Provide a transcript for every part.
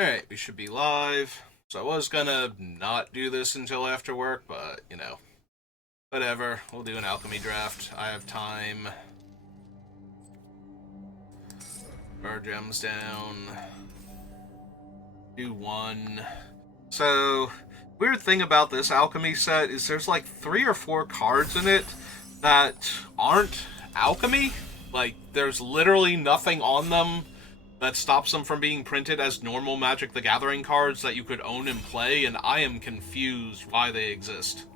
Alright, we should be live. So I was gonna not do this until after work, but, whatever. We'll do an alchemy draft. I have time. Our gems down. Do one. So, weird thing about this alchemy set is there's like 3 or 4 cards in it that aren't alchemy. Like, there's literally nothing on them that stops them from being printed as normal Magic the Gathering cards that you could own and play, and I am confused why they exist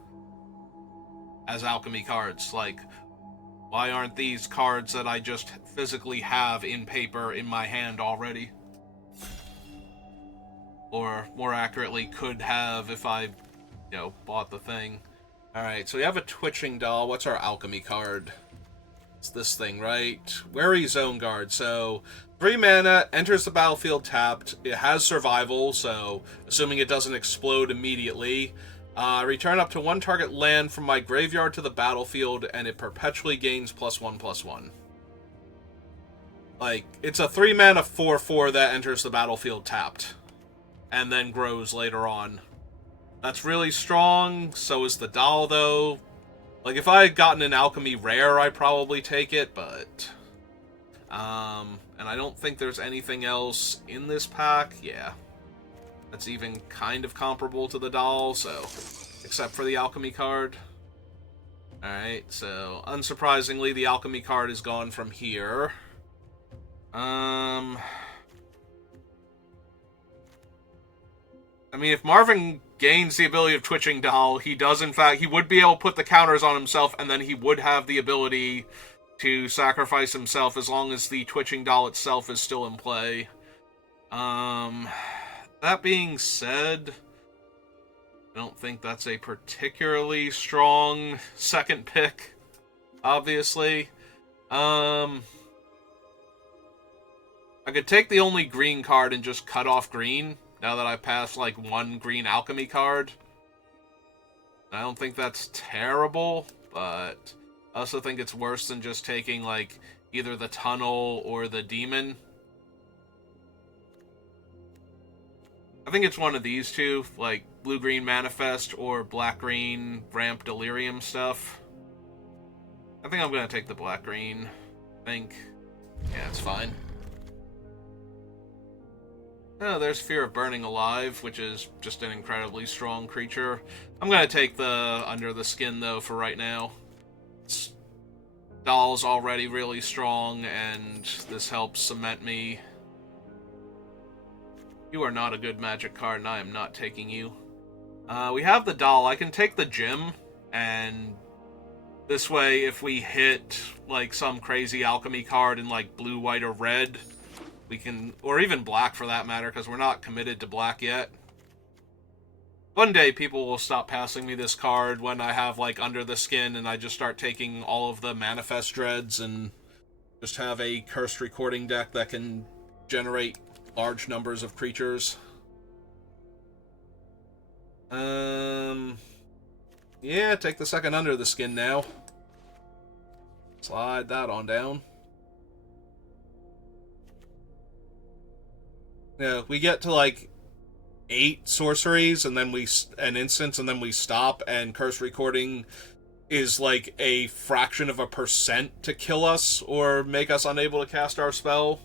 as alchemy cards. Like, why aren't these cards that I just physically have in paper in my hand already? Or, more accurately, could have if I, bought the thing. Alright, so we have a Twitching Doll. What's our alchemy card? It's this thing, right? Wary Zone Guard. So, 3 mana, enters the battlefield tapped. It has survival, so assuming it doesn't explode immediately. Return up to 1 target land from my graveyard to the battlefield, and it perpetually gains +1/+1. Like, it's a 3 mana 4/4 that enters the battlefield tapped, and then grows later on. That's really strong. So is the doll, though. Like, if I had gotten an alchemy rare, I'd probably take it, but and I don't think there's anything else in this pack. Yeah, that's even kind of comparable to the doll, so, except for the alchemy card. Alright, so, unsurprisingly, the alchemy card is gone from here. I mean, if Marvin gains the ability of Twitching Doll, he does, in fact, he would be able to put the counters on himself, and then he would have the ability to sacrifice himself as long as the Twitching Doll itself is still in play. That being said, I don't think that's a particularly strong second pick, obviously. I could take the only green card and just cut off green, now that I passed, like, 1 green alchemy card. I don't think that's terrible, but I also think it's worse than just taking, like, either the tunnel or the demon. I think it's one of these two, like blue-green manifest or black-green ramp delirium stuff. I think I'm gonna take the black-green. I think, yeah, it's fine. Oh, there's Fear of Burning Alive, which is just an incredibly strong creature. I'm gonna take the Under the Skin, though, for right now. Doll's already really strong, and this helps cement me. You are not a good Magic card, and I am not taking you. We have the Doll. I can take the Gem, and this way, if we hit, like, some crazy alchemy card in, like, blue, white, or red, we can, or even black for that matter, because we're not committed to black yet. One day people will stop passing me this card when I have, like, Under the Skin, and I just start taking all of the Manifest Dreads and just have a Cursed Recording deck that can generate large numbers of creatures. Yeah, take the second Under the Skin now. Slide that on down. Yeah, we get to, like, 8 sorceries, and then an instance, and then we stop, and Curse Recording is like a fraction of a % to kill us or make us unable to cast our spell.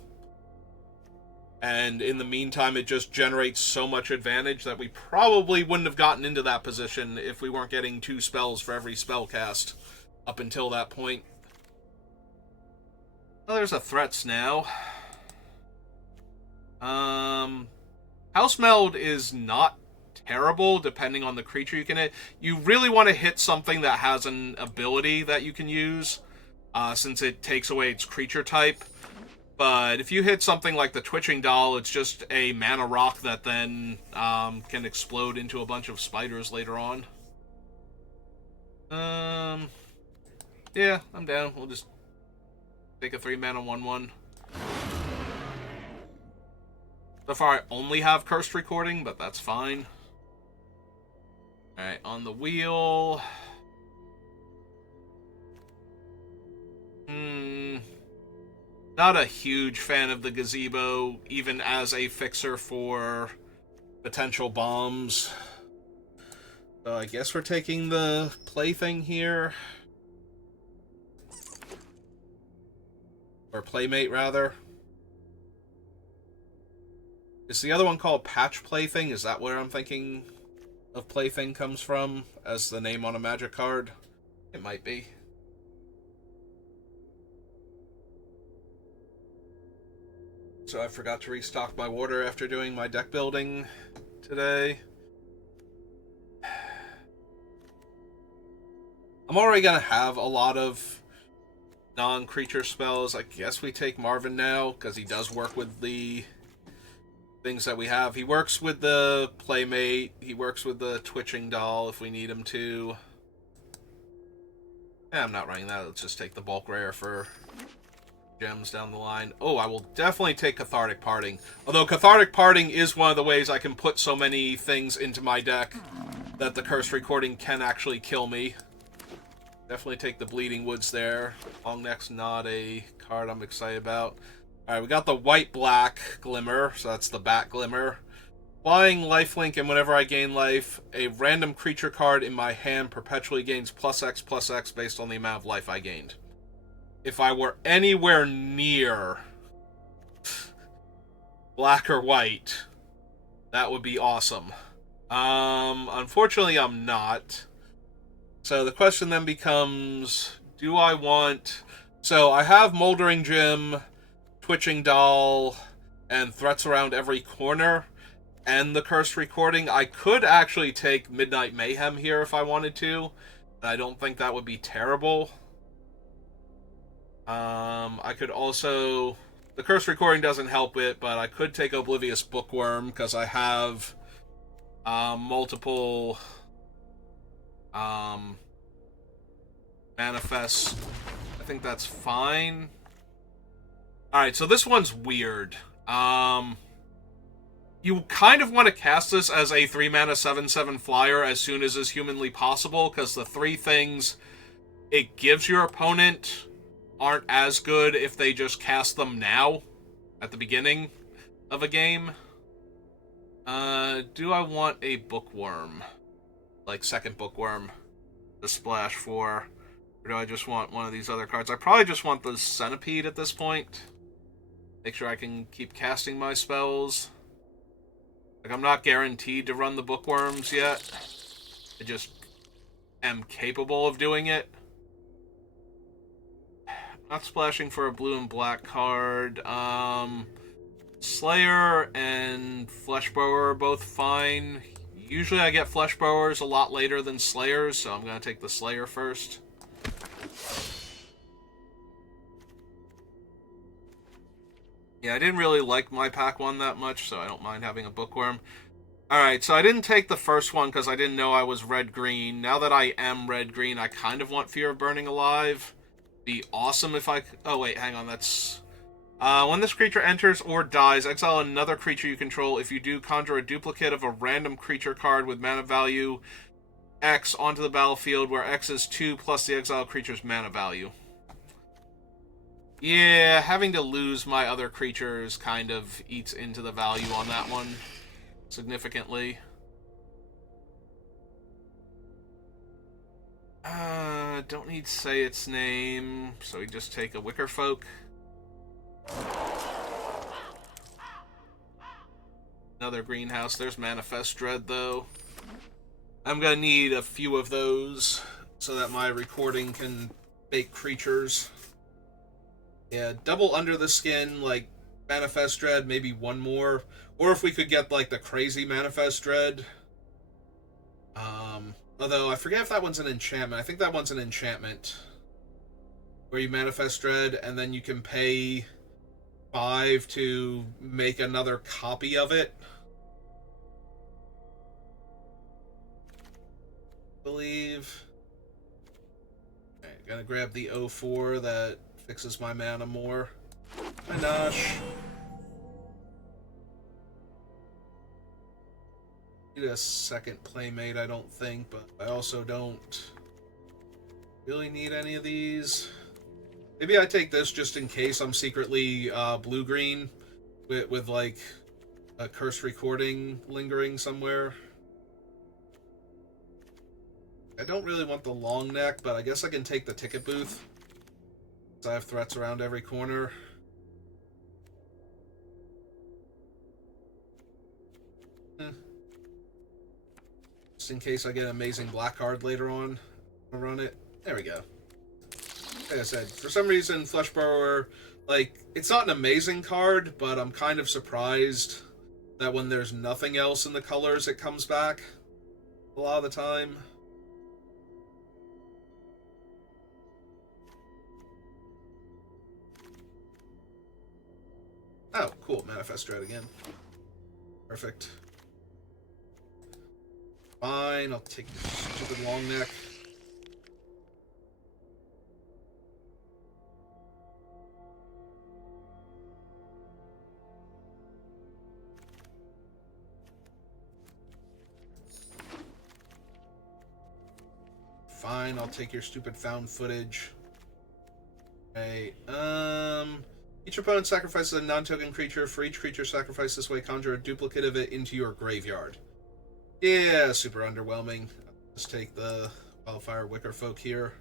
And in the meantime, it just generates so much advantage that we probably wouldn't have gotten into that position if we weren't getting 2 spells for every spell cast up until that point. Well, there's a Threats now. House Meld is not terrible, depending on the creature you can hit. You really want to hit something that has an ability that you can use, since it takes away its creature type. But if you hit something like the Twitching Doll, it's just a mana rock that then can explode into a bunch of spiders later on. Yeah, I'm down. We'll just take a 3 mana 1/1. So far, I only have Cursed Recording, but that's fine. Alright, on the wheel. Not a huge fan of the gazebo, even as a fixer for potential bombs. So I guess we're taking the plaything here. Or playmate, rather. Is the other one called Patch Plaything? Is that where I'm thinking of Plaything comes from as the name on a magic card? It might be. So I forgot to restock my water after doing my deck building today. I'm already going to have a lot of non-creature spells. I guess we take Marvin now, because he does work with the things that we have. He works with the Playmate. He works with the Twitching Doll if we need him to. I'm not running that. Let's just take the bulk rare for gems down the line. Oh, I will definitely take Cathartic Parting. Although Cathartic Parting is one of the ways I can put so many things into my deck that the Cursed Recording can actually kill me. Definitely take the Bleeding Woods there. Long Neck's not a card I'm excited about. Alright, we got the white-black Glimmer, so that's the Bat Glimmer. Flying lifelink, and whenever I gain life, a random creature card in my hand perpetually gains +X/+X based on the amount of life I gained. If I were anywhere near black or white, that would be awesome. Unfortunately, I'm not. So the question then becomes, do I want... So I have Moldering Gym, Twitching Doll, and Threats Around Every Corner, and the Cursed Recording. I could actually take Midnight Mayhem here if I wanted to. I don't think that would be terrible. I could also... The Cursed Recording doesn't help it, but I could take Oblivious Bookworm, because I have multiple manifests. I think that's fine. Alright, so this one's weird. You kind of want to cast this as a 3-mana 7/7 flyer as soon as is humanly possible, because the three things it gives your opponent aren't as good if they just cast them now, at the beginning of a game. Do I want a Bookworm? Like, second Bookworm to splash for? Or do I just want one of these other cards? I probably just want the Centipede at this point. Make sure I can keep casting my spells. Like, I'm not guaranteed to run the Bookworms yet. I just am capable of doing it. Not splashing for a blue and black card. Slayer and Fleshbower are both fine. Usually I get Fleshbowers a lot later than Slayers, so I'm going to take the Slayer first. Yeah, I didn't really like my pack one that much, so I don't mind having a Bookworm. Alright, so I didn't take the first one because I didn't know I was red-green. Now that I am red-green, I kind of want Fear of Burning Alive. Be awesome if I... Oh, wait, hang on, that's... when this creature enters or dies, exile another creature you control. If you do, conjure a duplicate of a random creature card with mana value X onto the battlefield, where X is 2 plus the exiled creature's mana value. Yeah, having to lose my other creatures kind of eats into the value on that one significantly. Don't need to say its name, so we just take a Wicker Folk. Another greenhouse. There's Manifest Dread, though. I'm gonna need a few of those so that my recording can make creatures. Yeah, double Under the Skin, like Manifest Dread, maybe one more. Or if we could get, like, the crazy Manifest Dread. Although, I forget if that one's an enchantment. I think that one's an enchantment. Where you Manifest Dread, and then you can pay 5 to make another copy of it. I believe. Okay, gonna grab the 04 that fixes my mana more. Hi, Nosh. Need a second Playmate, I don't think, but I also don't really need any of these. Maybe I take this just in case I'm secretly blue-green with like a cursed recording lingering somewhere. I don't really want the long neck, but I guess I can take the ticket booth. I have threats around every corner. Just in case I get an amazing black card later on. I'll run it. There we go. Like I said, for some reason, Flesh Borrower, like, it's not an amazing card, but I'm kind of surprised that when there's nothing else in the colors, it comes back a lot of the time. Oh, cool. Manifest Dread again. Perfect. Fine, I'll take the stupid long neck. Fine, I'll take your stupid found footage. Okay, each opponent sacrifices a non-token creature. For each creature sacrificed this way, conjure a duplicate of it into your graveyard. Yeah, super underwhelming. Let's take the Wildfire Wicker Folk here.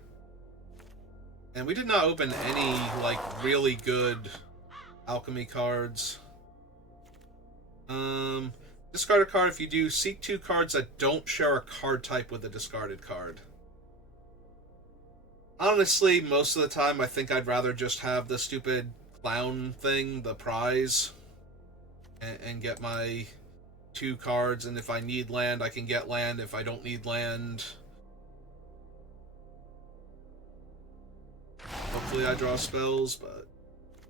And we did not open any, like, really good Alchemy cards. Discard a card. If you do, seek 2 cards that don't share a card type with a discarded card. Honestly, most of the time, I think I'd rather just have the stupid clown thing, the prize, and get my 2 cards, and if I need land, I can get land. If I don't need land, hopefully I draw spells, but...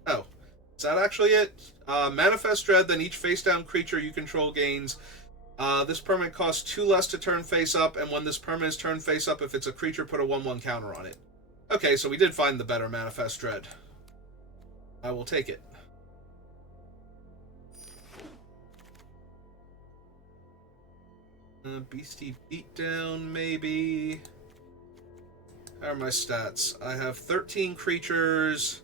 Oh, is that actually it? Manifest Dread, then each face-down creature you control gains. This permanent costs 2 less to turn face-up, and when this permanent is turned face-up, if it's a creature, put a 1/1 counter on it. Okay, so we did find the better Manifest Dread. I will take it. Beastie Beatdown, maybe. How are my stats? I have 13 creatures.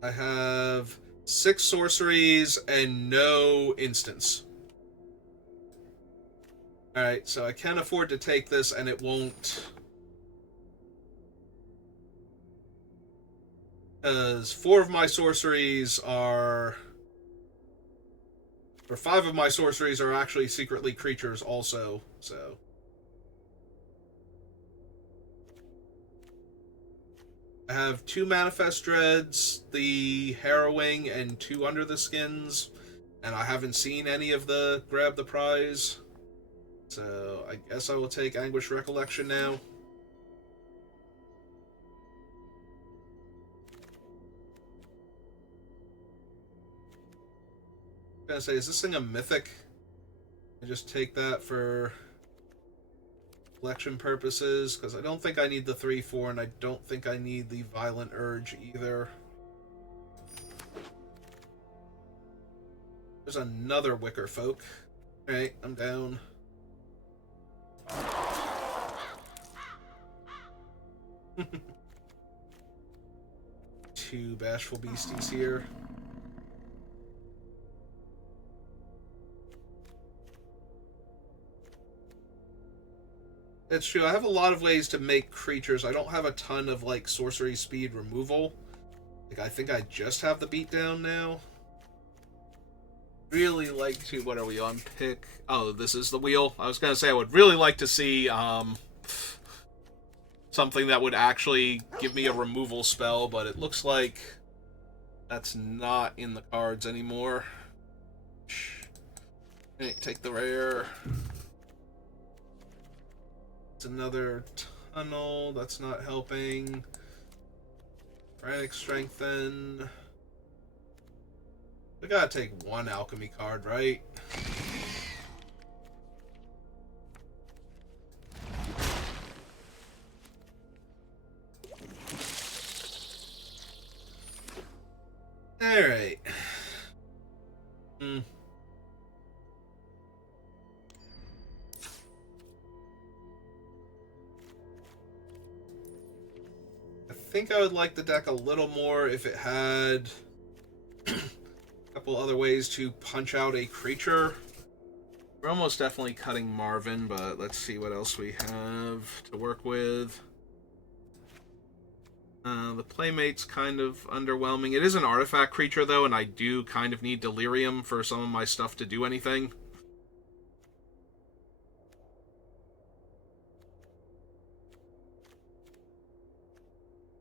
I have 6 sorceries and no instants. Alright, so I can afford to take this and it won't... Because 4 of my sorceries are... Or 5 of my sorceries are actually secretly creatures also, so... I have 2 Manifest Dreads, the Harrowing, and 2 Under the Skins, and I haven't seen any of the Grab the Prize, so I guess I will take Anguish Recollection now. I'm gonna say, is this thing a mythic? I just take that for collection purposes, because I don't think I need the 3/4, and I don't think I need the Violent Urge either. There's another Wicker Folk. Alright, I'm down. Two Bashful Beasties here. That's true. I have a lot of ways to make creatures. I don't have a ton of, like, sorcery speed removal. Like, I think I just have the beatdown now. Really like to... What are we on? Pick... Oh, this is the wheel. I was going to say I would really like to see, something that would actually give me a removal spell, but it looks like that's not in the cards anymore. Okay, take the rare. It's another tunnel. That's not helping. Frantic Strengthen. We gotta take 1 alchemy card, right? Alright. I think I would like the deck a little more if it had a couple other ways to punch out a creature. We're almost definitely cutting Marvin, but let's see what else we have to work with. The Playmate's kind of underwhelming. It is an artifact creature, though, and I do kind of need Delirium for some of my stuff to do anything.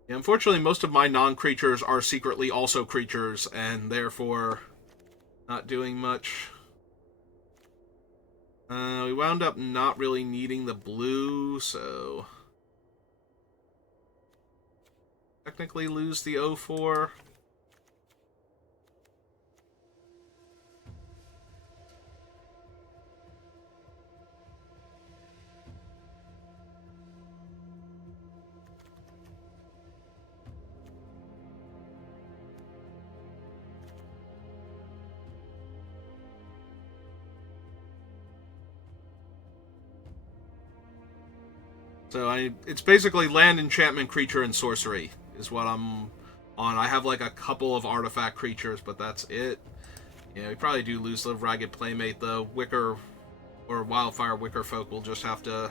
Yeah, unfortunately, most of my non-creatures are secretly also creatures, and therefore not doing much. We wound up not really needing the blue, so technically lose the 0-4. So it's basically land, enchantment, creature, and sorcery is what I'm on. I have like a couple of artifact creatures, but that's it. Yeah, we probably do lose the Ragged Playmate, though. Wicker or Wildfire Wicker Folk will just have to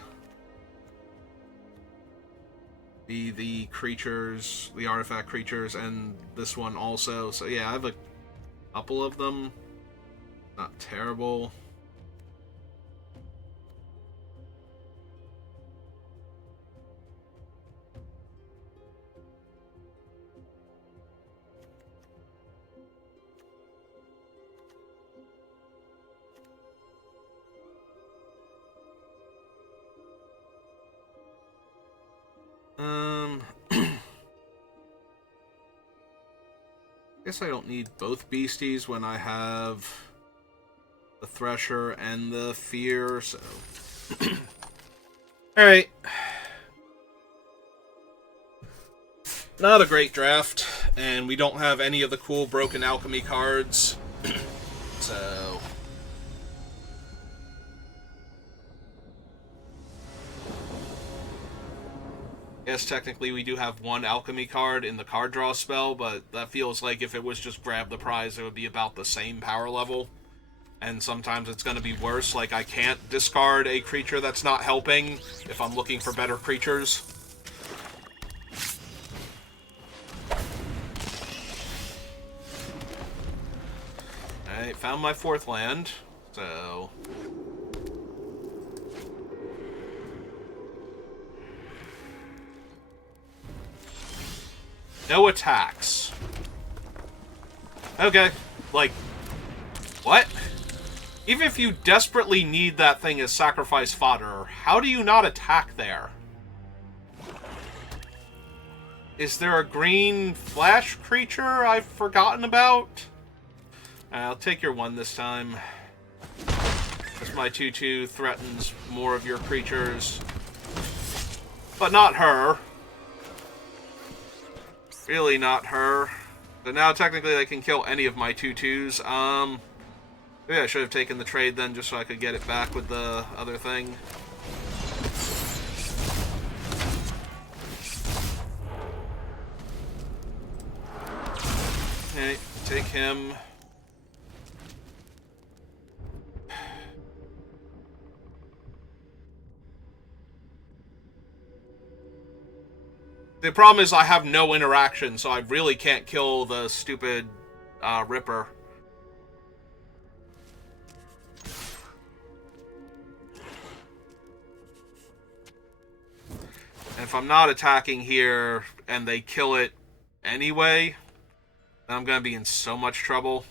be the creatures, the artifact creatures, and this one also. So yeah, I have a couple of them. Not terrible. Guess I don't need both beasties when I have the Thresher and the Fear, so... Alright. Not a great draft, and we don't have any of the cool Broken Alchemy cards, so... Yes, technically we do have one Alchemy card in the card draw spell, but that feels like if it was just grab the prize, it would be about the same power level. And sometimes it's going to be worse, like I can't discard a creature that's not helping if I'm looking for better creatures. Alright, found my 4th land, so... No attacks. Okay. Like, what? Even if you desperately need that thing as sacrifice fodder, how do you not attack there? Is there a green flash creature I've forgotten about? I'll take your 1 this time. Because my 2/2 threatens more of your creatures. But not her. Really not her. So now technically I can kill any of my 2/2s. Maybe I should have taken the trade then just so I could get it back with the other thing. Okay, take him. The problem is I have no interaction, so I really can't kill the stupid Ripper. And if I'm not attacking here and they kill it anyway, then I'm going to be in so much trouble.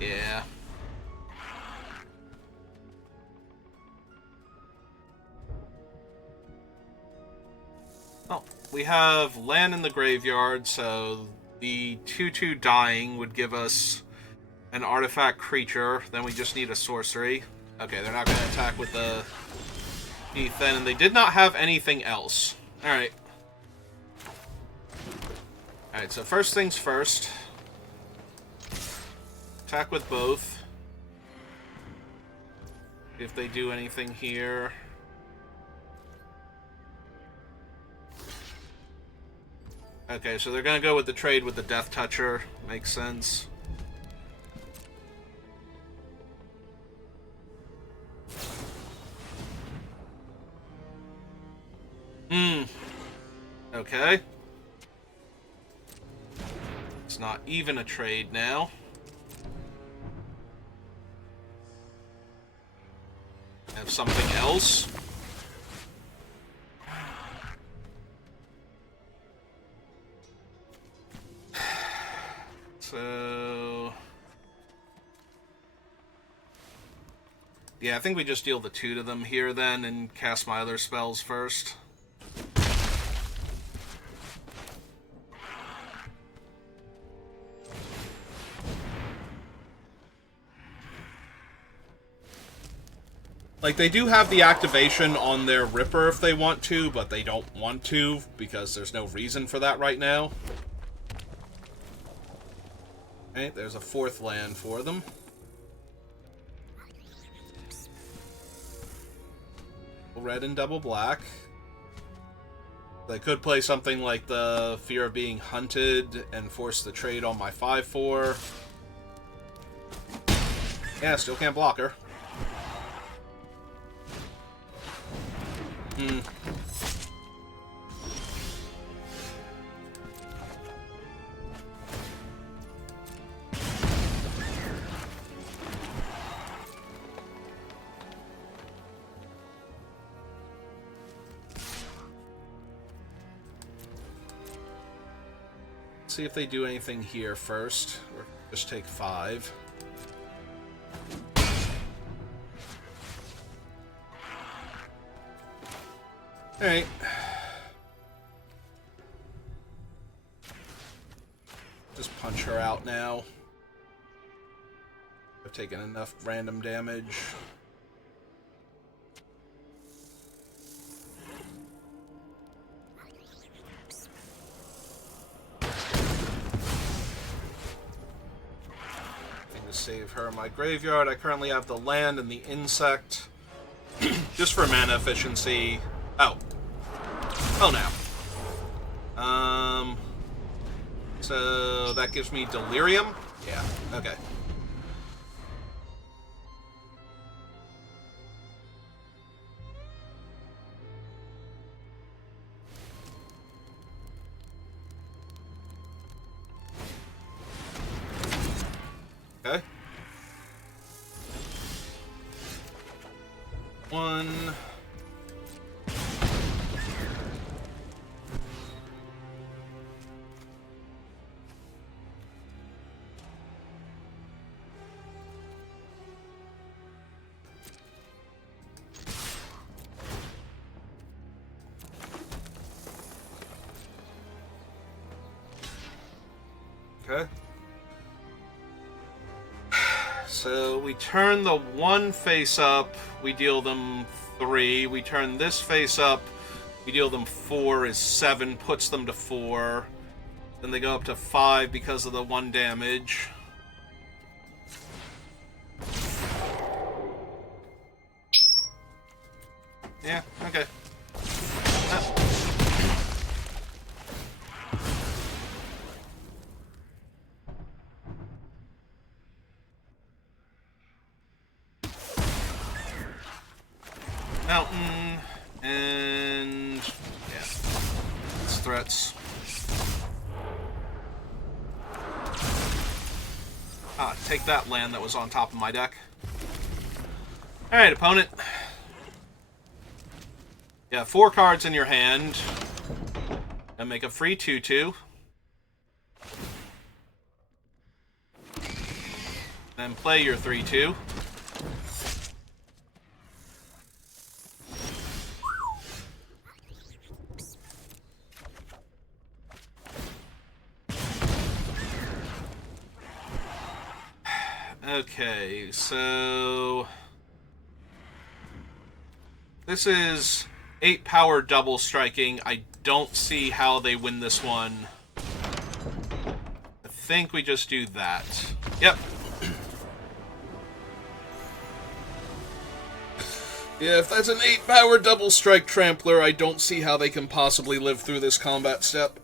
Yeah. Oh, we have land in the graveyard, so the 2/2 dying would give us an artifact creature. Then we just need a sorcery. Okay, they're not going to attack with the Ethan, and they did not have anything else. Alright. Alright, so first things first. Attack with both. If they do anything here. Okay, so they're gonna go with the trade with the Death Toucher. Makes sense. Okay. It's not even a trade now. Have something else. So... yeah, I think we just deal the 2 to them here then and cast my other spells first. Like, they do have the activation on their Ripper if they want to, but they don't want to because there's no reason for that right now. Okay, there's a 4th land for them. Red and double black. They could play something like the Fear of Being Hunted and force the trade on my 5/4. Yeah, still can't block her. See if they do anything here first, or just take 5. Alright. Just punch her out now. I've taken enough random damage. Save her in my graveyard. I currently have the land and the insect. Just for mana efficiency. Oh. Oh, now. So that gives me Delirium? Yeah, okay. Okay. 1. Okay. So we turn the 1 face up, we deal them 3. We turn this face up, we deal them 4 is 7, puts them to 4. Then they go up to 5 because of the 1 damage. Yeah, okay. Mountain, and yeah, it's threats. Take that land that was on top of my deck. Alright, opponent. Yeah, 4 cards in your hand. And make a free 2/2. Then play your 3/2. Okay, so this is 8 power double striking. I don't see how they win this one. I think we just do that. Yep. Yeah, if that's an 8 power double strike trampler, I don't see how they can possibly live through this combat step.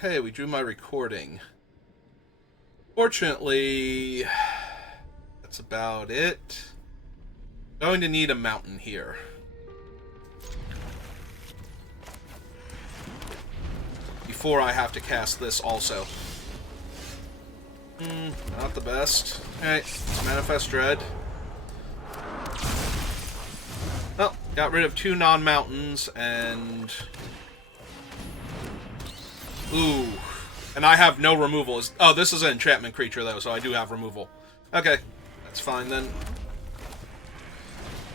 Hey, we drew my recording. Fortunately, that's about it. Going to need a mountain here. Before I have to cast this also. Not the best. Alright, Manifest Dread. Well, got rid of 2 non-mountains, and... Ooh. And I have no removal. Oh, this is an enchantment creature, though, so I do have removal. Okay, that's fine, then.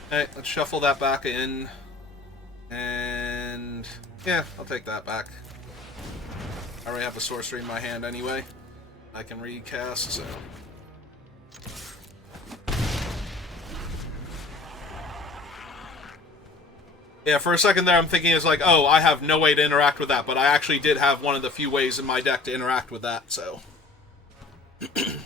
Alright, let's shuffle that back in. And... yeah, I'll take that back. I already have a sorcery in my hand anyway. I can recast, so... Yeah, for a second there I'm thinking it's like, oh, I have no way to interact with that, but I actually did have one of the few ways in my deck to interact with that, so... I'm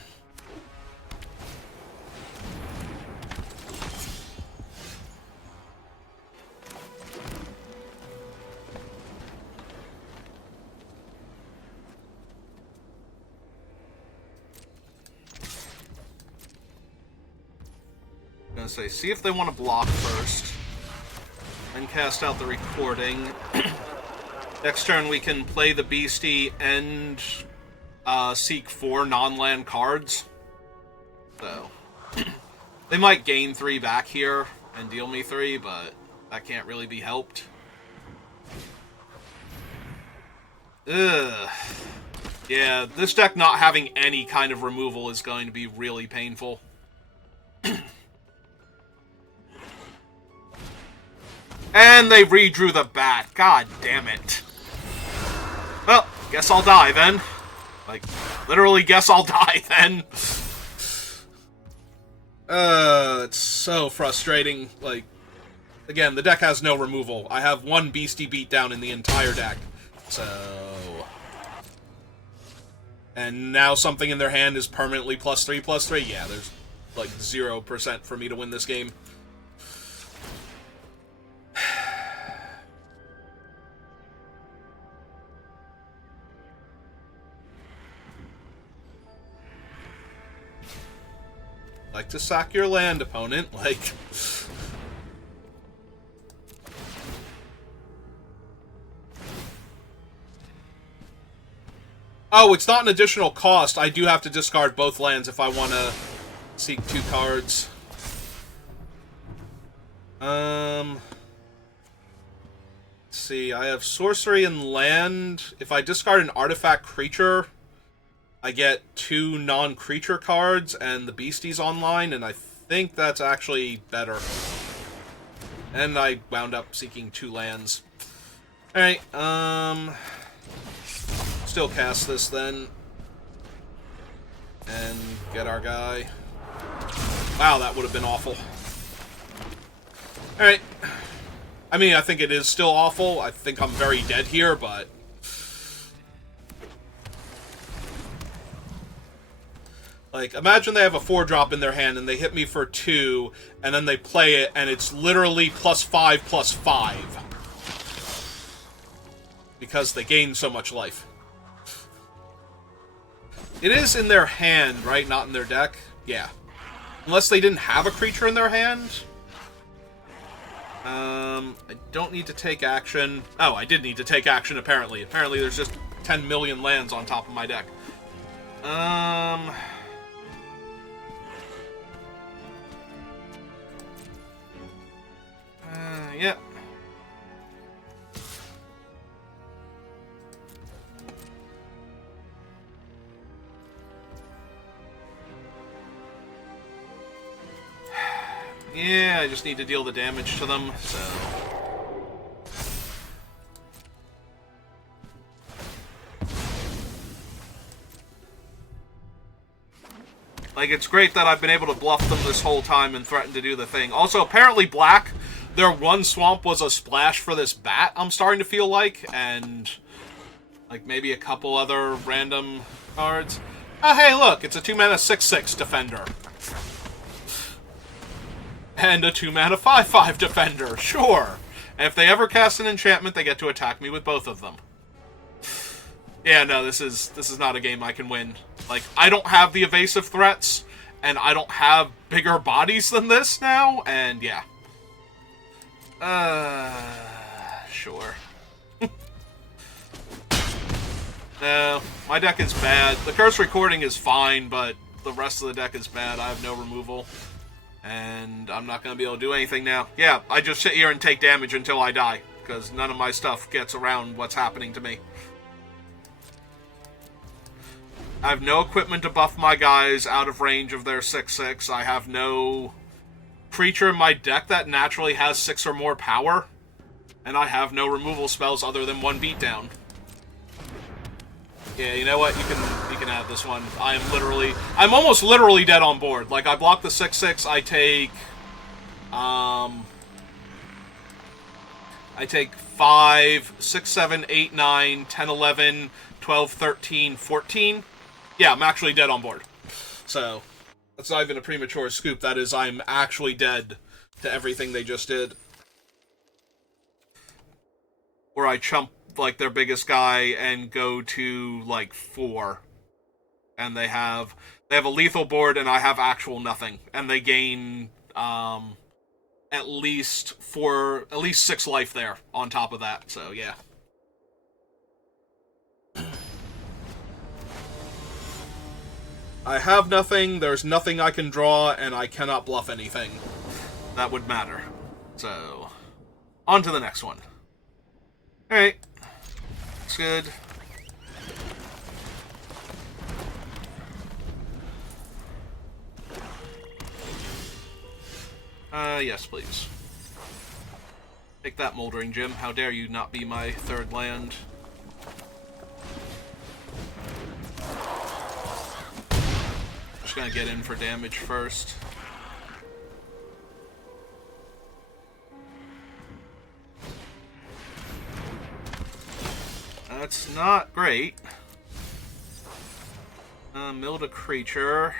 gonna say, see if they want to block first. Then cast out the recording. Next turn we can play the beastie and seek 4 non-land cards. So they might gain 3 back here and deal me 3, but that can't really be helped. Ugh. Yeah, this deck not having any kind of removal is going to be really painful. And they redrew the bat. God damn it. Well, guess I'll die then. Like, literally guess I'll die then. It's so frustrating. Like, again, the deck has no removal. I have 1 beastie beatdown in the entire deck. So... and now something in their hand is permanently +3/+3. Yeah, there's like 0% for me to win this game. Like to sack your land, opponent. Like... oh, it's not an additional cost. I do have to discard both lands if I want to seek 2 cards. Let's see. I have sorcery and land. If I discard an artifact creature, I get 2 non-creature cards and the beastie's online, and I think that's actually better. And I wound up seeking 2 lands. Alright, still cast this then. And get our guy. Wow, that would have been awful. Alright. I mean, I think it is still awful. I think I'm very dead here, but... like, imagine they have a 4-drop in their hand and they hit me for 2, and then they play it, and it's literally +5/+5. Because they gain so much life. It is in their hand, right? Not in their deck? Yeah. Unless they didn't have a creature in their hand. I don't need to take action. Oh, I did need to take action, apparently. Apparently there's just 10 million lands on top of my deck. Yeah. Yeah, I just need to deal the damage to them, so... Like, it's great that I've been able to bluff them this whole time and threaten to do the thing. Also, apparently black, their one swamp was a splash for this bat, I'm starting to feel like, and like maybe a couple other random cards. Oh, hey, look, it's a 2-mana 6/6 defender. And a 2-mana 5/5 defender, sure. And if they ever cast an enchantment, they get to attack me with both of them. Yeah, no, this is not a game I can win. Like, I don't have the evasive threats, and I don't have bigger bodies than this now, and yeah. Sure. No, my deck is bad. The Curse Recording is fine, but the rest of the deck is bad. I have no removal. And I'm not going to be able to do anything now. Yeah, I just sit here and take damage until I die, because none of my stuff gets around what's happening to me. I have no equipment to buff my guys out of range of their 6/6. I have no creature in my deck that naturally has 6 or more power. And I have no removal spells other than 1 beatdown. Yeah, you know what? You can have this one. I'm almost literally dead on board. Like, I block the 6/6, I take 5, 6, 7, 8, 9, 10, 11, 12, 13, 14. Yeah, I'm actually dead on board. So, that's not even a premature scoop. That is, I'm actually dead to everything they just did. Or I chump, like, their biggest guy and go to, like, 4. And they have a lethal board, and I have actual nothing. And they gain, at least 6 life there on top of that. So, yeah. I have nothing, there's nothing I can draw, and I cannot bluff anything that would matter. So, on to the next one. Alright. Looks good. Yes, please. Take that, Moldering Gym. How dare you not be my 3rd land. Just gonna get in for damage first. That's not great. Milled a creature.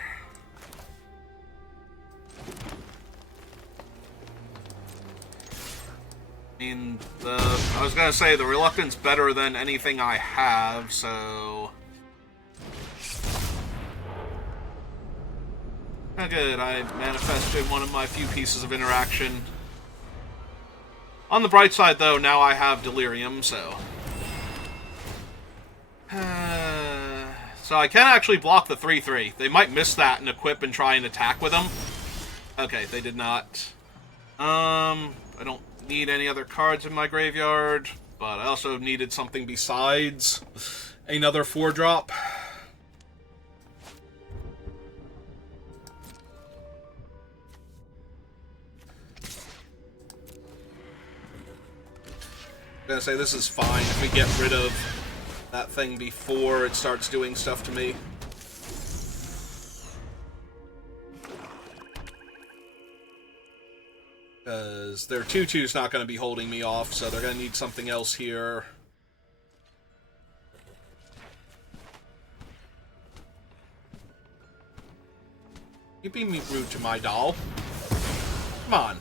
I mean, I was gonna say, the Reluctance better than anything I have, so... Oh, good, I manifested one of my few pieces of interaction. On the bright side, though, now I have Delirium, so... So I can actually block the 3/3. They might miss that and equip and try and attack with them. Okay, they did not. I don't need any other cards in my graveyard, but I also needed something besides another 4-drop. I'm gonna say this is fine if we get rid of that thing before it starts doing stuff to me. Because their 2/2's not going to be holding me off, so they're going to need something else here. You be rude to my doll. Come on.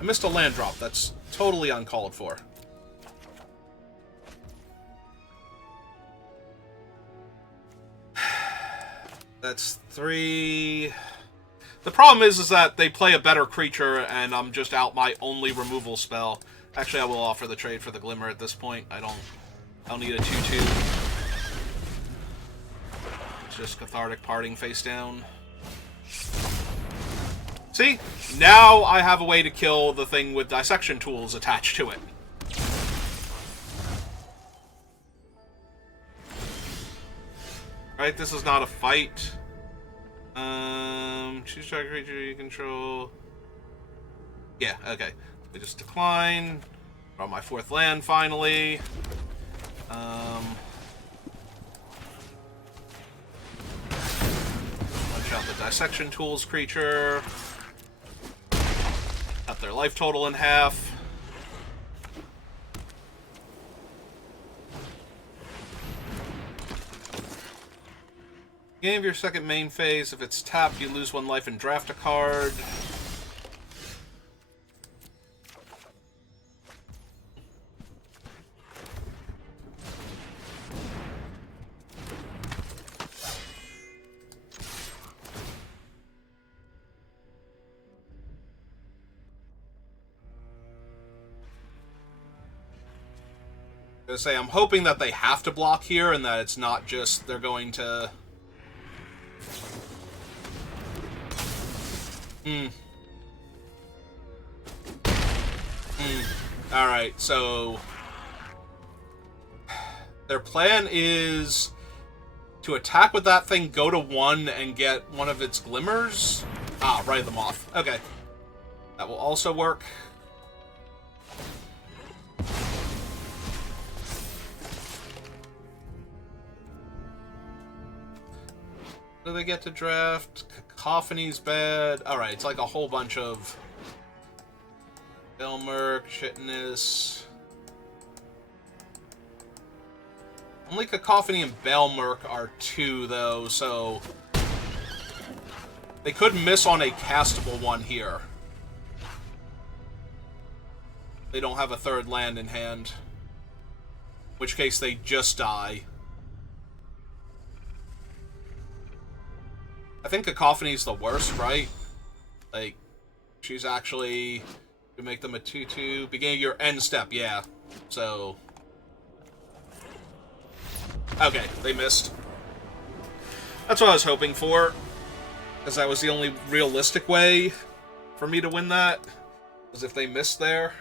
I missed a land drop. That's totally uncalled for. That's 3... The problem is that they play a better creature, and I'm just out my only removal spell. Actually, I will offer the trade for the Glimmer at this point. I don't need a 2/2. It's just Cathartic Parting face down. See? Now I have a way to kill the thing with dissection tools attached to it. Right, this is not a fight. Choose target creature you control. Yeah, okay. We just decline. Draw my 4th land finally. One out the Dissection Tools creature. Cut their life total in half. Beginning of your second main phase, if it's tapped, you lose 1 life and draft a card. I say, I'm hoping that they have to block here and that it's not just they're going to... Alright, so... Their plan is to attack with that thing, go to 1, and get one of its glimmers? Ah, Ray of the Moth. Okay. That will also work. Do they get to draft? Cacophony's bad. Alright, it's like a whole bunch of... Belmerk, Shitness... Only Cacophony and Belmerk are 2, though, so... They could miss on a castable one here. They don't have a 3rd land in hand. In which case they just die. I think Cacophony's the worst, right? Like, she's actually... You make them a 2-2. Beginning of your end step, yeah. So... Okay, they missed. That's what I was hoping for. Because that was the only realistic way for me to win that. Was if they missed there.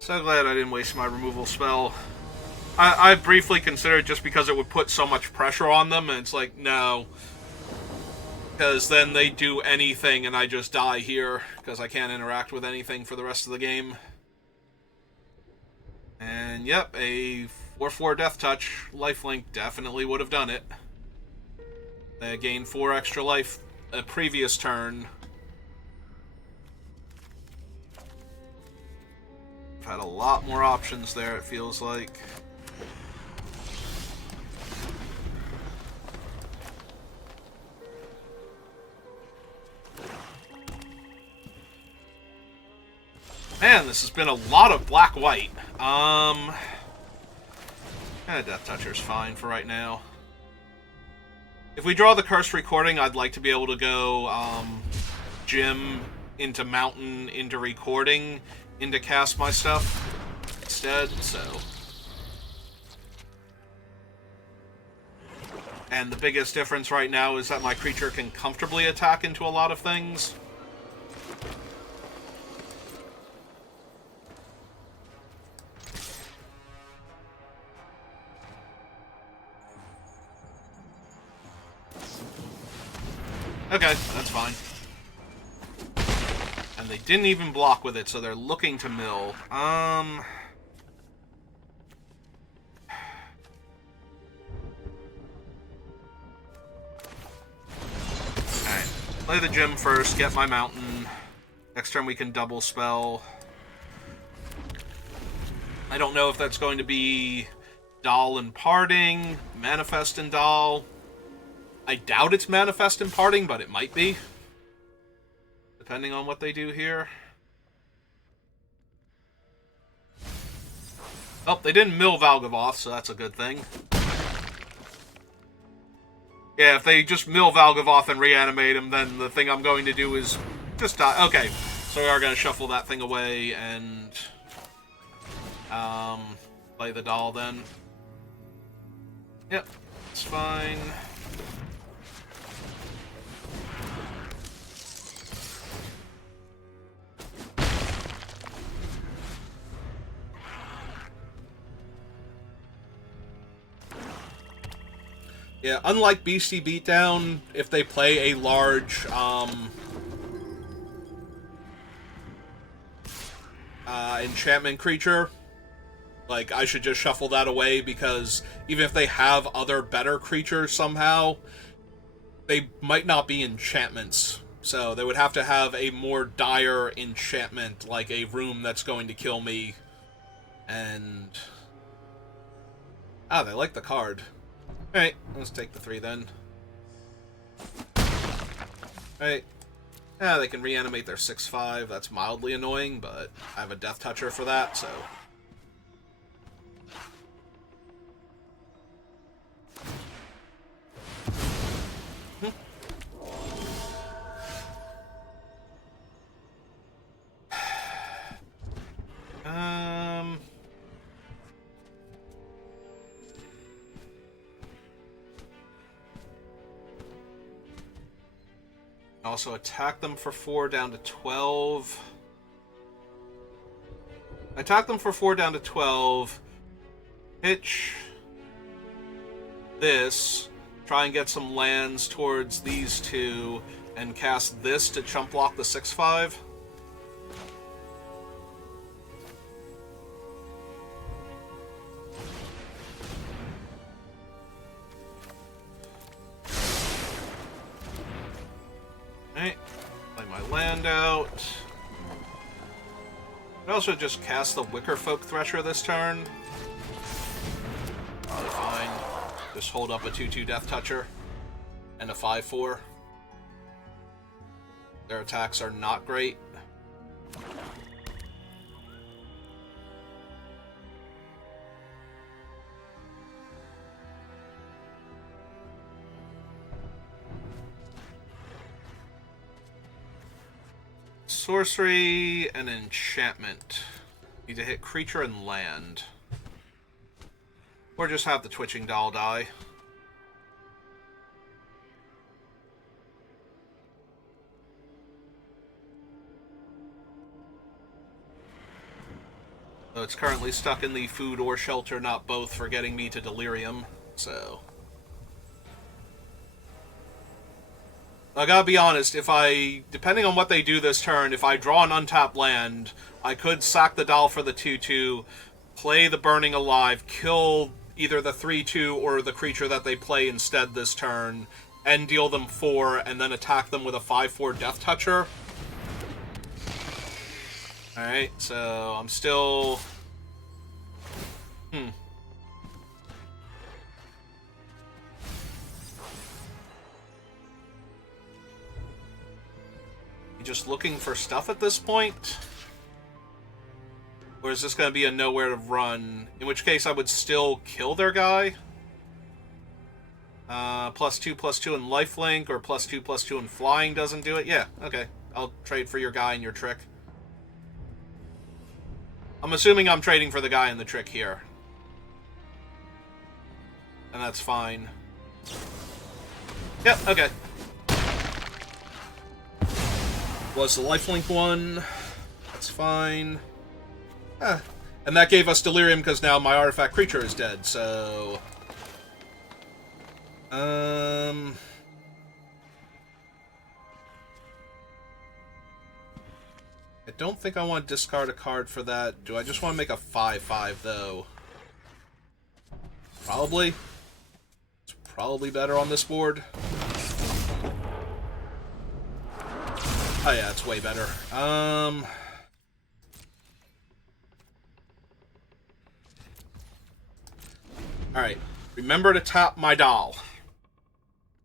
So glad I didn't waste my removal spell. I briefly considered just because it would put so much pressure on them, and it's like, no. Because then they do anything and I just die here, because I can't interact with anything for the rest of the game. And yep, a 4/4 Death Touch lifelink definitely would have done it. They gained 4 extra life a previous turn. I've had a lot more options there, it feels like. Man, this has been a lot of black-white. Death Toucher's fine for right now. If we draw the Cursed Recording, I'd like to be able to go Gym into Mountain into Recording into cast my stuff instead, so... And the biggest difference right now is that my creature can comfortably attack into a lot of things. Okay, that's fine. And they didn't even block with it, so they're looking to mill. Alright. Play the gym first, get my mountain. Next turn we can double spell. I don't know if that's going to be Doll and Parting, Manifest and Doll. I doubt it's Manifest and Parting, but it might be. Depending on what they do here. Oh, they didn't mill Valgavoth, so that's a good thing. Yeah, if they just mill Valgavoth and reanimate him, then the thing I'm going to do is just die. Okay, so we are going to shuffle that thing away and play the doll then. Yep, it's fine. Yeah, unlike Beastie Beatdown, if they play a large, enchantment creature, like, I should just shuffle that away, because even if they have other better creatures somehow, they might not be enchantments. So they would have to have a more dire enchantment, like a room that's going to kill me. And... ah, they like the card. Alright, let's take the 3 then. Alright. Yeah, they can reanimate their 6/5. That's mildly annoying, but I have a Death Toucher for that, so... Also attack them for 4 down to 12. Attack them for 4 down to 12. Pitch this. Try and get some lands towards these 2. And cast this to chump block the 6/5. Alright, play my land out. I also just cast the Wickerfolk Thresher this turn. Probably fine. Just hold up a 2/2 Death Toucher and a 5/4. Their attacks are not great. Sorcery and enchantment. Need to hit creature and land. Or just have the Twitching Doll die. Though it's currently stuck in the food or shelter, not both, for getting me to delirium, so... I gotta be honest, depending on what they do this turn, if I draw an untapped land, I could sack the doll for the 2/2, play the Burning Alive, kill either the 3/2 or the creature that they play instead this turn, and deal them 4, and then attack them with a 5/4 Death Toucher. Alright, so I'm still... You just looking for stuff at this point? Or is this going to be a nowhere to run? In which case I would still kill their guy. +2/+2 in lifelink, or +2/+2 in flying doesn't do it? Yeah, okay. I'll trade for your guy and your trick. I'm assuming I'm trading for the guy and the trick here. And that's fine. Yep, okay. Was the lifelink one. That's fine. And that gave us delirium because now my artifact creature is dead, so... I don't think I want to discard a card for that. Do I just want to make a 5/5, though? Probably. It's probably better on this board. Oh yeah, it's way better. Alright. Remember to tap my doll.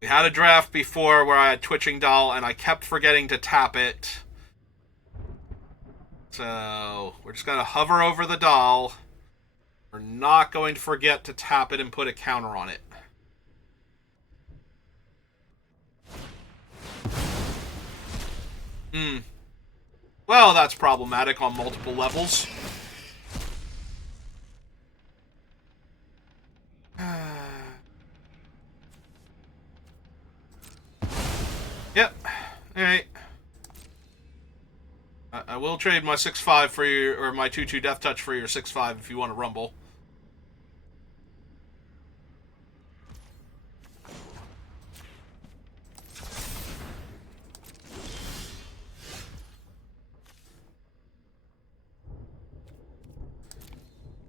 We had a draft before where I had Twitching Doll, and I kept forgetting to tap it. So, we're just going to hover over the doll. We're not going to forget to tap it and put a counter on it. Well, that's problematic on multiple levels. Yep. Alright. I will trade my 6/5 for your, or my 2/2 Death Touch for your 6/5 if you want to rumble.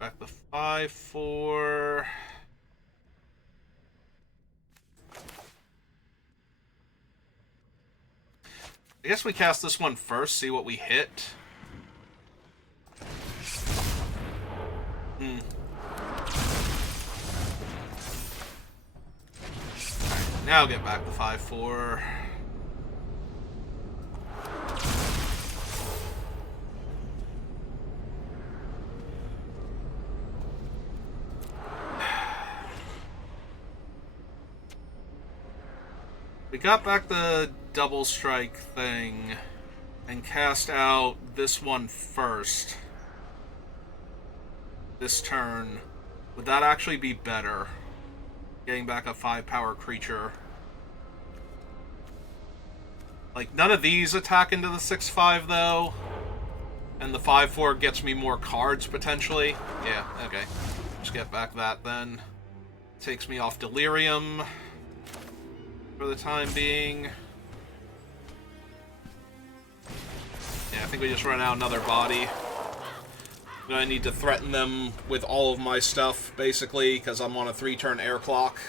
back the 5/4. I guess we cast this one first, see what we hit. Now get back the 5/4. We got back the double strike thing and cast out this one first. This turn. Would that actually be better? Getting back a 5-power creature. Like, none of these attack into the 6/5, though. And the 5/4 gets me more cards, potentially. Yeah, okay. Just get back that, then. Takes me off Delirium for the time being. Yeah, I think we just run out another body. I need to threaten them with all of my stuff, basically, because I'm on a 3-turn air clock.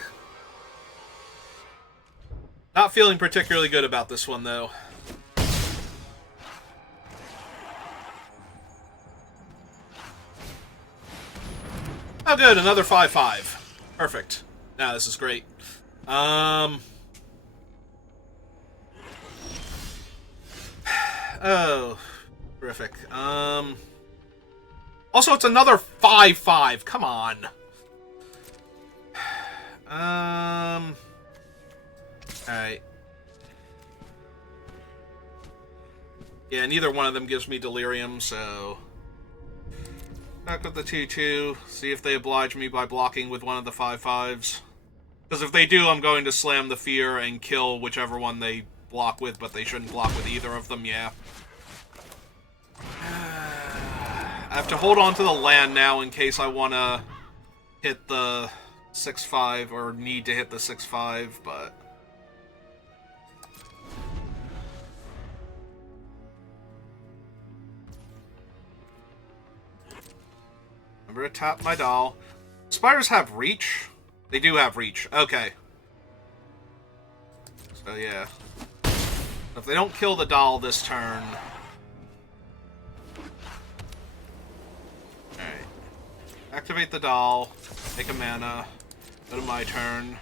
Not feeling particularly good about this one, though. Oh, good, another 5/5. Perfect. Now this is great. Oh, terrific. Also, it's another 5/5. Come on. Alright. Yeah, neither one of them gives me Delirium, so... Back with the 2/2. See if they oblige me by blocking with one of the 5/5s. Because if they do, I'm going to slam the Fear and kill whichever one they block with, but they shouldn't block with either of them, yeah. I have to hold on to the land now in case I want to hit the 6/5, or need to hit the 6/5, but... Remember to tap my doll. Spiders have reach? They do have reach. Okay. So, yeah. If they don't kill the doll this turn... Alright. Activate the doll. Make a mana. Go to my turn.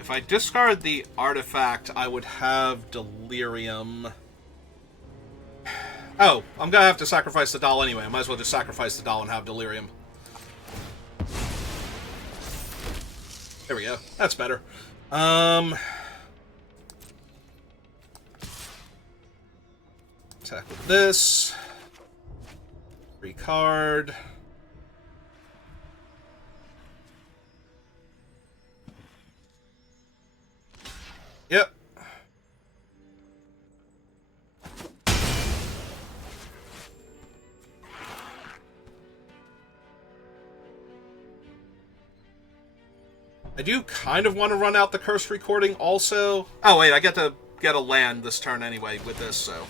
If I discard the artifact, I would have Delirium. Oh, I'm gonna have to sacrifice the doll anyway. I might as well just sacrifice the doll and have Delirium. There we go. That's better. Attack with this. Recard. Yep. I do kind of want to run out the cursed recording also. Oh wait, I get to get a land this turn anyway with this, so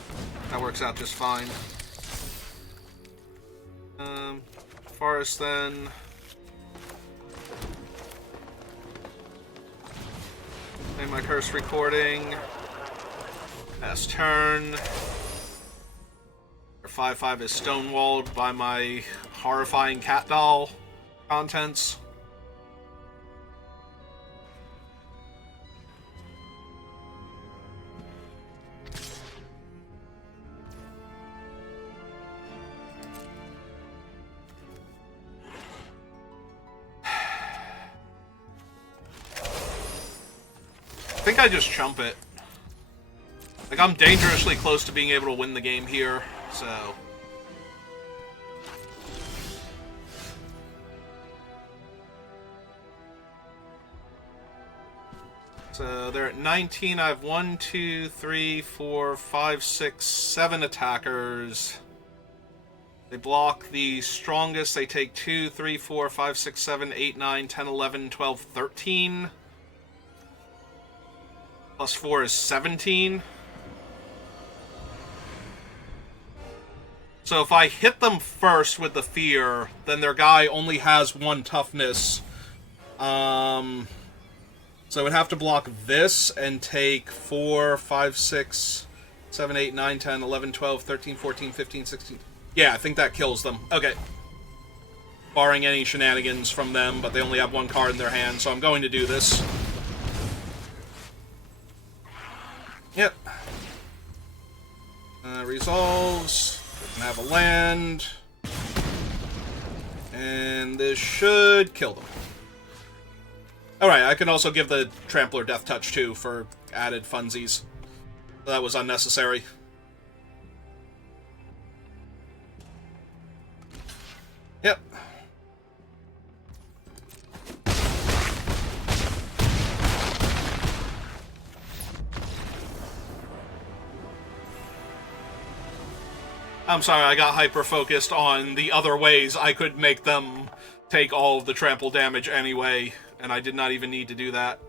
that works out just fine. Forest then. Play my cursed recording. Last turn. Your 5/5 is stonewalled by my horrifying cat doll contents. I think I just chump it. Like, I'm dangerously close to being able to win the game here, so... So, they're at 19. I have 1, 2, 3, 4, 5, 6, 7 attackers. They block the strongest. They take 2, 3, 4, 5, 6, 7, 8, 9, 10, 11, 12, 13. Plus 4 is 17. So if I hit them first with the fear, then their guy only has 1 toughness. So I would have to block this and take 4, 5, 6, 7, 8, 9, 10, 11, 12, 13, 14, 15, 16... Yeah, I think that kills them. Okay. Barring any shenanigans from them, but they only have 1 card in their hand, so I'm going to do this. Yep. Resolves. We can have a land. And this should kill them. Alright, I can also give the Trampler Death Touch, too, for added funsies. That was unnecessary. Yep. I'm sorry, I got hyper-focused on the other ways I could make them take all of the trample damage anyway, and I did not even need to do that.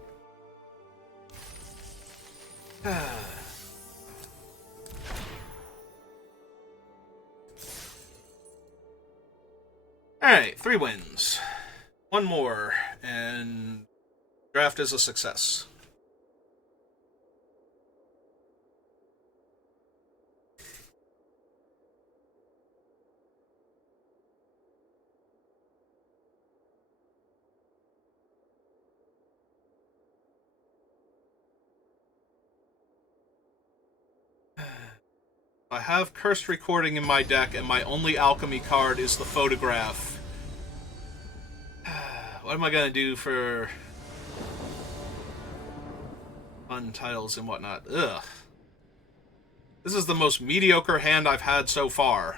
Alright, 3 wins. 1 more, and draft is a success. I have Cursed Recording in my deck, and my only Alchemy card is the Photograph. What am I going to do for fun titles and whatnot? Ugh. This is the most mediocre hand I've had so far.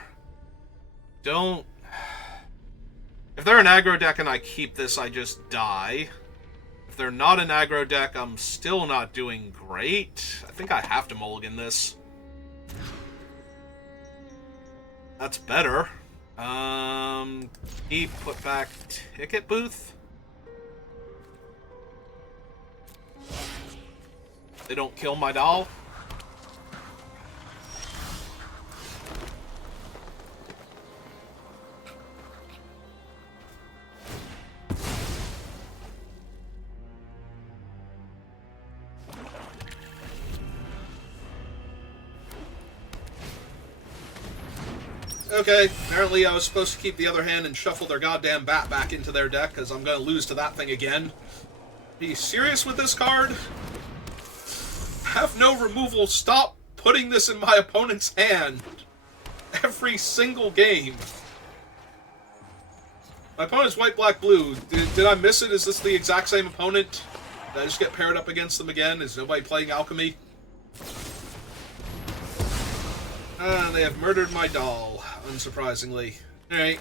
Don't... If they're an aggro deck and I keep this, I just die. If they're not an aggro deck, I'm still not doing great. I think I have to mulligan this. That's better. He put back Ticket Booth. They don't kill my doll. Okay, apparently I was supposed to keep the other hand and shuffle their goddamn bat back into their deck, because I'm going to lose to that thing again. Are you serious with this card? Have no removal. Stop putting this in my opponent's hand. Every single game. My opponent's white, black, blue. Did I miss it? Is this the exact same opponent? Did I just get paired up against them again? Is nobody playing Alchemy? They have murdered my doll, unsurprisingly. Alright.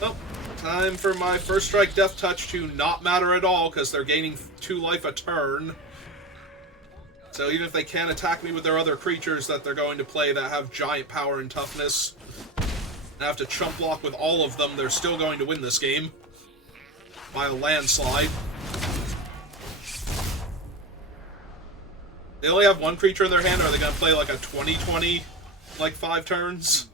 Well, time for my first strike death touch to not matter at all, because they're gaining 2 life a turn. So even if they can't attack me with their other creatures that they're going to play that have giant power and toughness, and I have to chump block with all of them, they're still going to win this game. By a landslide. They only have 1 creature in their hand, or are they going to play like a 20-20, like 5 turns?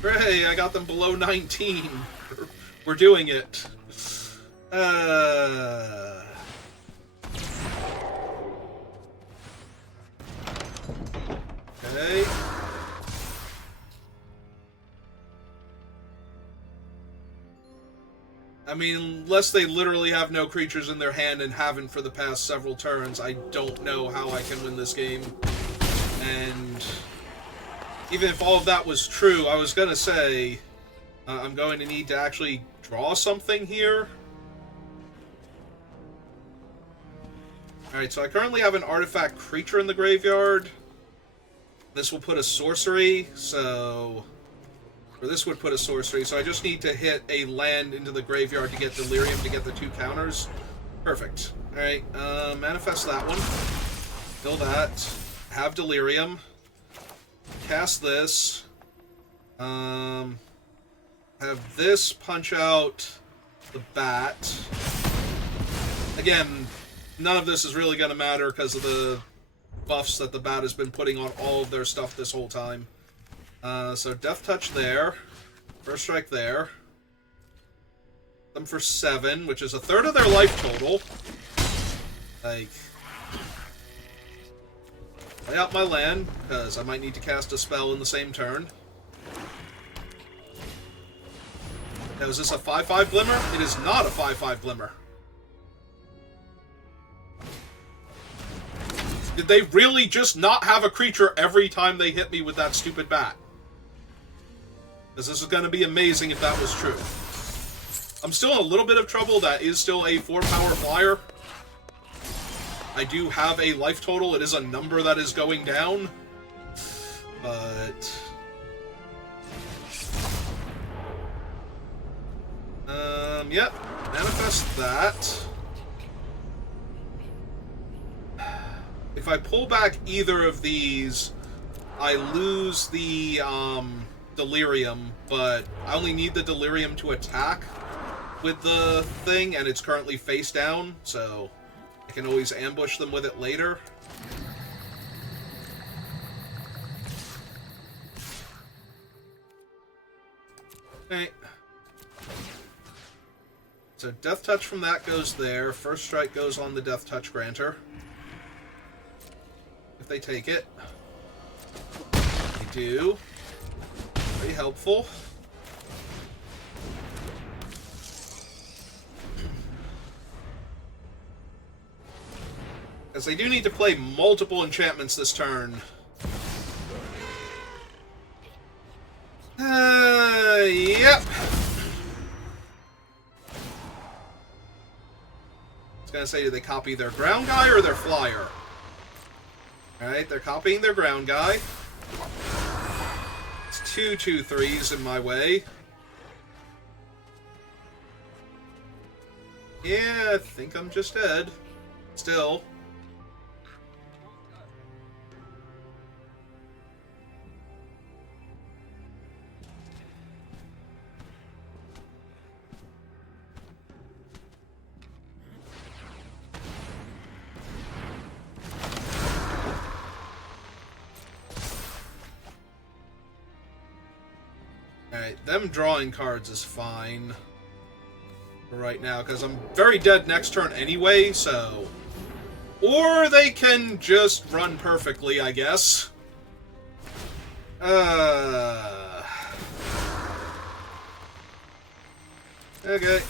Hooray, I got them below 19. We're doing it. Okay. I mean, unless they literally have no creatures in their hand and haven't for the past several turns, I don't know how I can win this game. And even if all of that was true, I was gonna say I'm going to need to actually draw something here. Alright, so I currently have an artifact creature in the graveyard. This will put a sorcery, so Or this would put a sorcery, so I just need to hit a land into the graveyard to get Delirium to get the 2 counters. Perfect. Alright, manifest that one. Kill that. Have Delirium. Cast this. Have this punch out the bat. Again, none of this is really going to matter because of the buffs that the bat has been putting on all of their stuff this whole time. So Death Touch there. First Strike there. Them for 7, which is a third of their life total. Like, play out my land, because I might need to cast a spell in the same turn. Now, is this a 5/5 Glimmer? It is not a 5/5 Glimmer. Did they really just not have a creature every time they hit me with that stupid bat? Because this is going to be amazing if that was true. I'm still in a little bit of trouble. That is still a 4-power flyer. I do have a life total. It is a number that is going down. But... yep. Manifest that. If I pull back either of these, I lose the, Delirium, but I only need the Delirium to attack with the thing, and it's currently face down, so I can always ambush them with it later. Okay. So Death Touch from that goes there. First Strike goes on the Death Touch Granter. If they take it. They do. Very helpful. Because they do need to play multiple enchantments this turn. Yep. I was going to say, do they copy their ground guy or their flyer? Alright, they're copying their ground guy. It's 2/2/3s in my way. Yeah, I think I'm just dead. Still. Alright, them drawing cards is fine for right now, because I'm very dead next turn anyway, so... Or they can just run perfectly, I guess. Okay.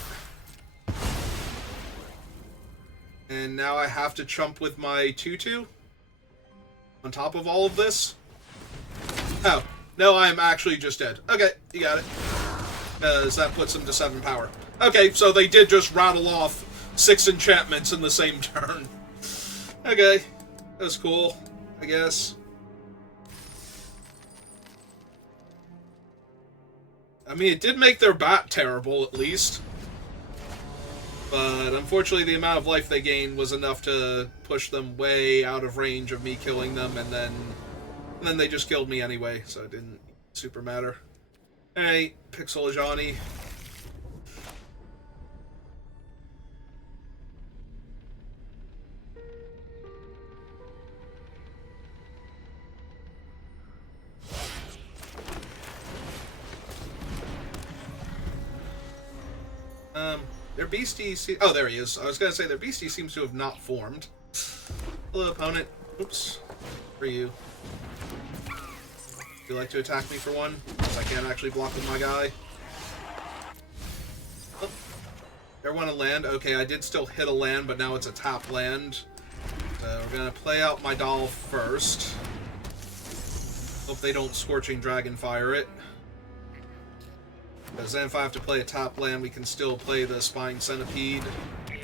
And now I have to chump with my 2/2 on top of all of this. Oh. No, I am actually just dead. Okay, you got it. Because that puts them to 7 power. Okay, so they did just rattle off 6 enchantments in the same turn. Okay, that was cool, I guess. I mean, it did make their bat terrible, at least. But unfortunately, the amount of life they gained was enough to push them way out of range of me killing them, and then they just killed me anyway, so it didn't super matter. Alright, Pixel Johnny. Their beastie... Oh, there he is. I was going to say, their beastie seems to have not formed. Hello, opponent. Oops. For you. Would you like to attack me for one? Because I can't actually block with my guy. Oh. There went a land. Okay, I did still hit a land, but now it's a tap land. So we're going to play out my doll first. Hope they don't Scorching Dragonfire it. Because then if I have to play a top land, we can still play the Spine Centipede. Would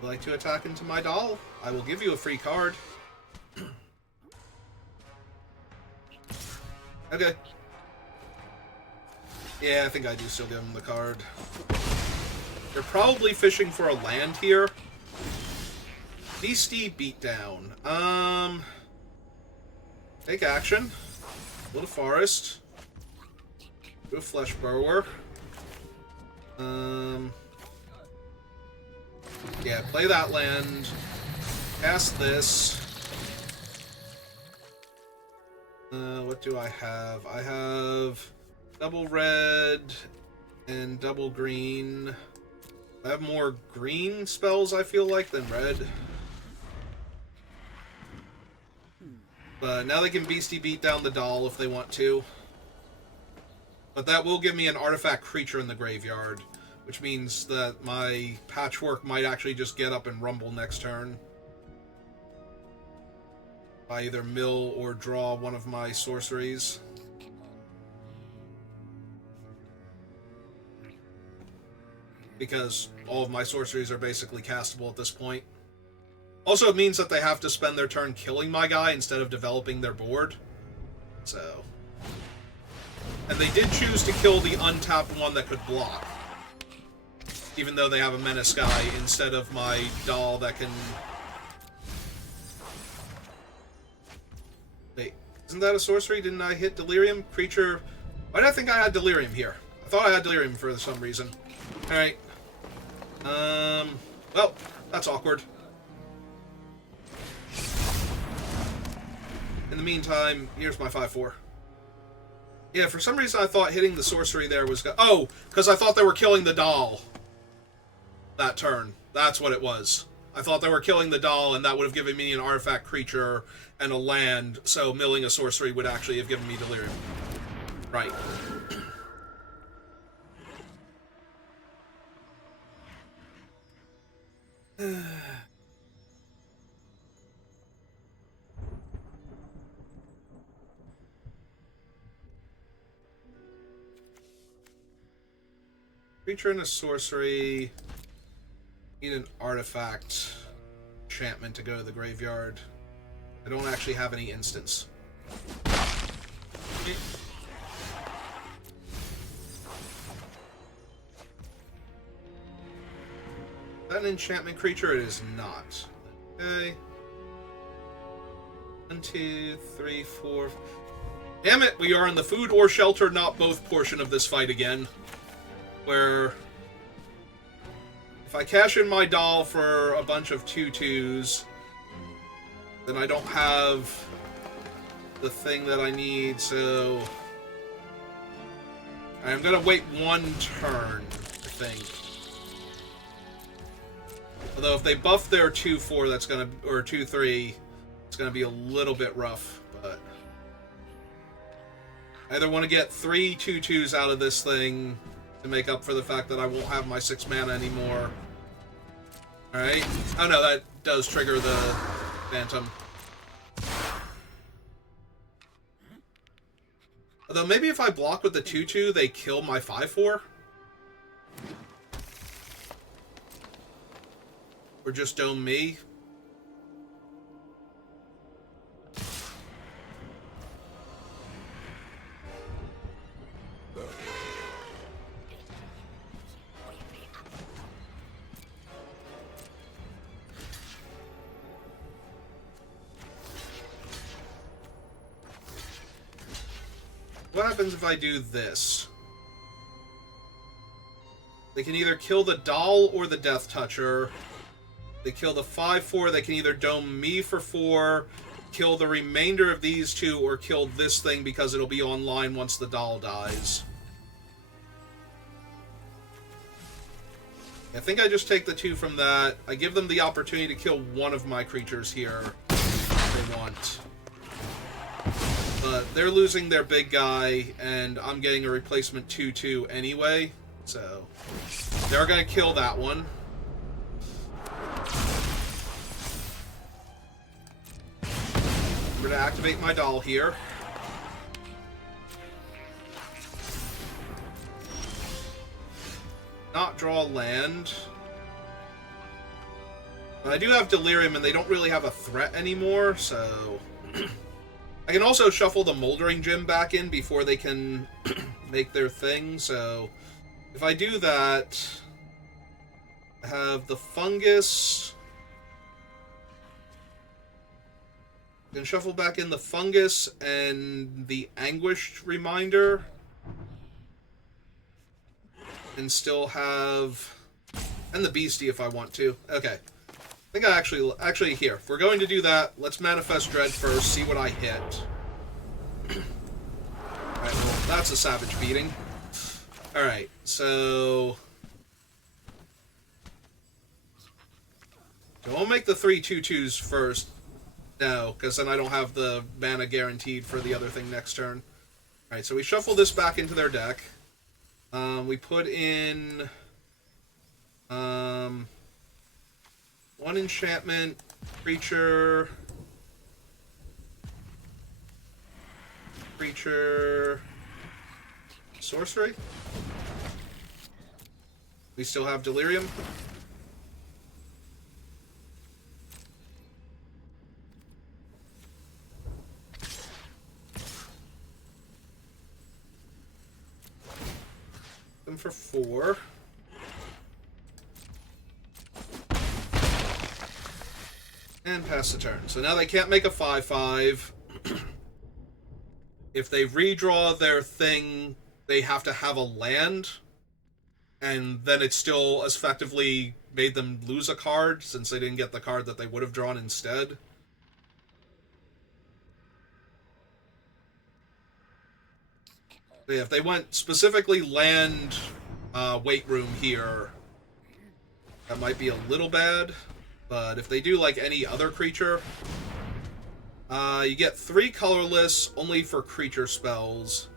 you like to attack into my doll? I will give you a free card. Okay. Yeah, I think I do still give them the card. They're probably fishing for a land here. Beastie Beatdown. Take action. Go to Forest. Do a Flesh Burrower. Yeah, play that land. Cast this. What do I have? I have double red and double green. I have more green spells, I feel like, than red. But now they can Beastie beat down the doll if they want to. But that will give me an artifact creature in the graveyard, which means that my Patchwork might actually just get up and rumble next turn. I either mill or draw one of my sorceries. Because all of my sorceries are basically castable at this point. Also, it means that they have to spend their turn killing my guy instead of developing their board. So... And they did choose to kill the untapped one that could block. Even though they have a Menace guy instead of my doll that can... Wait, isn't that a sorcery? Didn't I hit Delirium? Creature... Why did I think I had Delirium here? I thought I had Delirium for some reason. Alright. Well, that's awkward. In the meantime, here's my 5/4. Yeah, for some reason I thought hitting the sorcery there was... Oh, because I thought they were killing the doll. That turn. That's what it was. I thought they were killing the doll, and that would have given me an artifact creature and a land, so milling a sorcery would actually have given me Delirium. Right. Creature and a sorcery. Need an artifact enchantment to go to the graveyard. I don't actually have any instants. Okay. Is that an enchantment creature? It is not. Okay. 1, 2, 3, 4. Damn it! We are in the food or shelter, not both portion of this fight again. Where if I cash in my doll for a bunch of 2/2s, then I don't have the thing that I need, so I'm gonna wait one turn, I think. Although if they buff their 2/4, that's gonna, or 2/3, it's gonna be a little bit rough, but I either want to get 3 2/2s out of this thing to make up for the fact that I won't have my 6 mana anymore. Alright. Oh no, that does trigger the Phantom. Although maybe if I block with the 2/2, they kill my 5/4? Or just dome me? What happens if I do this? They can either kill the doll or the Death Toucher. They kill the 5/4, they can either dome me for 4, kill the remainder of these two, or kill this thing because it'll be online once the doll dies. I think I just take the 2 from that. I give them the opportunity to kill one of my creatures here if they want. But they're losing their big guy, and I'm getting a replacement 2/2 anyway, so they're going to kill that one. I'm going to activate my doll here. Not draw land. But I do have Delirium, and they don't really have a threat anymore, so I can also shuffle the Moldering Gym back in before they can make their thing, so if I do that, I have the Fungus. I can shuffle back in the Fungus and the Anguished Reminder, and still have... and the Beastie if I want to. Okay. I think I actually here. If we're going to do that, let's Manifest Dread first, see what I hit. Alright, well, that's a savage beating. Alright, so... I won't make the 3/2/2s first. No, because then I don't have the mana guaranteed for the other thing next turn. Alright, so we shuffle this back into their deck. We put in... one enchantment, creature, sorcery. We still have Delirium. Them for 4. And pass the turn. So now they can't make a 5/5. If they redraw their thing, they have to have a land. And then it still effectively made them lose a card, since they didn't get the card that they would have drawn instead. So yeah, if they went specifically land weight room here, that might be a little bad. But if they do like any other creature, you get 3 colorless only for creature spells.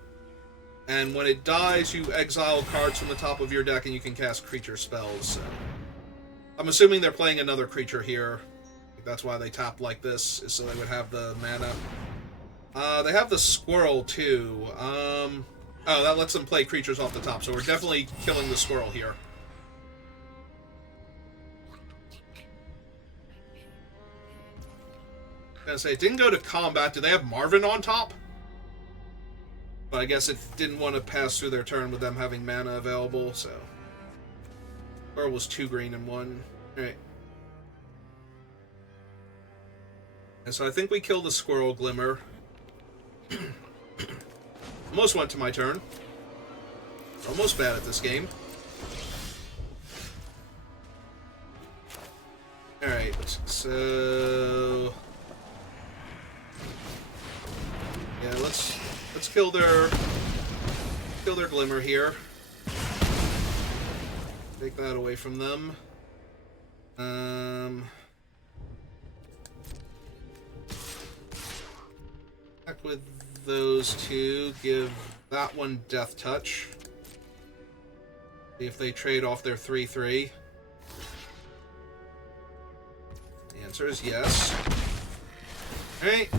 And when it dies, you exile cards from the top of your deck and you can cast creature spells. So I'm assuming they're playing another creature here. That's why they tapped like this, is so they would have the mana. They have the squirrel too. Oh, that lets them play creatures off the top, so we're definitely killing the squirrel here. I was gonna say, it didn't go to combat. Do they have Marvin on top? But I guess it didn't want to pass through their turn with them having mana available, so... Or was 2 green and 1. Alright. And so I think we kill the Squirrel Glimmer. Almost went to my turn. Almost bad at this game. Alright, so... Yeah, let's kill their Glimmer here. Take that away from them. Back with those 2. Give that one Death Touch. See if they trade off their 3/3. The answer is yes. Alright.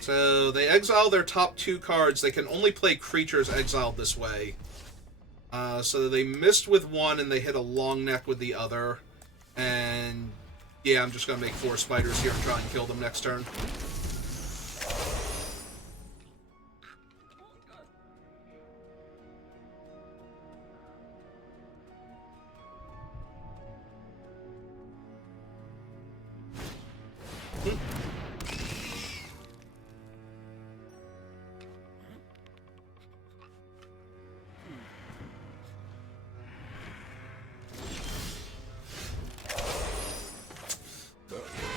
So they exile their top 2 cards. They can only play creatures exiled this way. So they missed with one and they hit a long neck with the other. And yeah, I'm just going to make 4 spiders here and try and kill them next turn.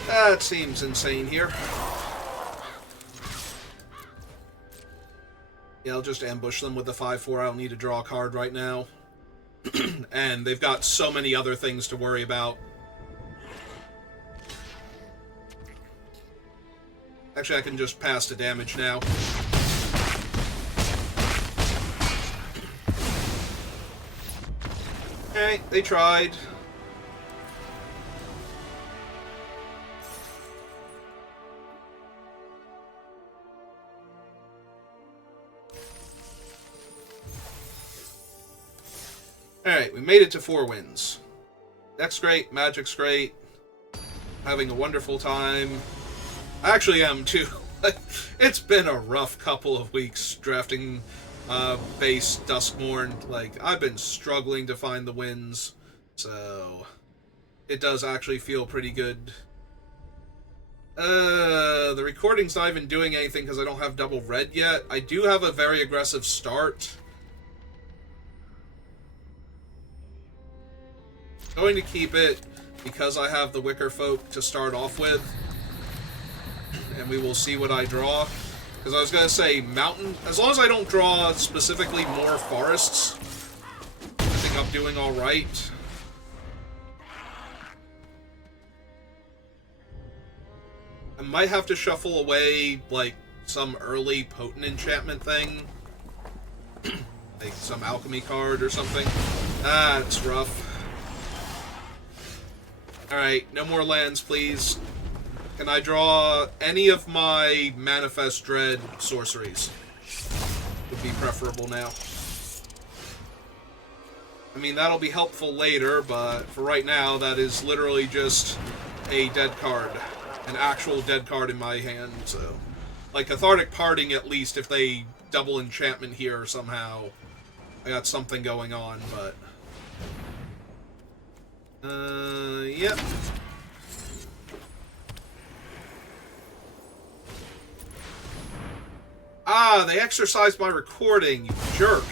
That seems insane here. Yeah, I'll just ambush them with the 5/4. I don't need to draw a card right now. And they've got so many other things to worry about. Actually, I can just pass the damage now. Okay, they tried. Alright, we made it to 4 wins. Deck's great, Magic's great. Having a wonderful time. I actually am too. It's been a rough couple of weeks drafting base Duskmourn. Like, I've been struggling to find the wins, so it does actually feel pretty good. The recording's not even doing anything because I don't have double red yet. I do have a very aggressive start. Going to keep it because I have the Wicker Folk to start off with. And we will see what I draw. Because I was going to say, mountain... As long as I don't draw specifically more forests, I think I'm doing alright. I might have to shuffle away, like, some early potent enchantment thing. Like some alchemy card or something. Ah, it's rough. Alright, no more lands, please. Can I draw any of my Manifest Dread sorceries? Would be preferable now. I mean, that'll be helpful later, but for right now, that is literally just a dead card. An actual dead card in my hand, so... Like, Cathartic Parting, at least, if they double enchantment here somehow. I got something going on, but... Yep. Ah, they exercised my recording, you jerk.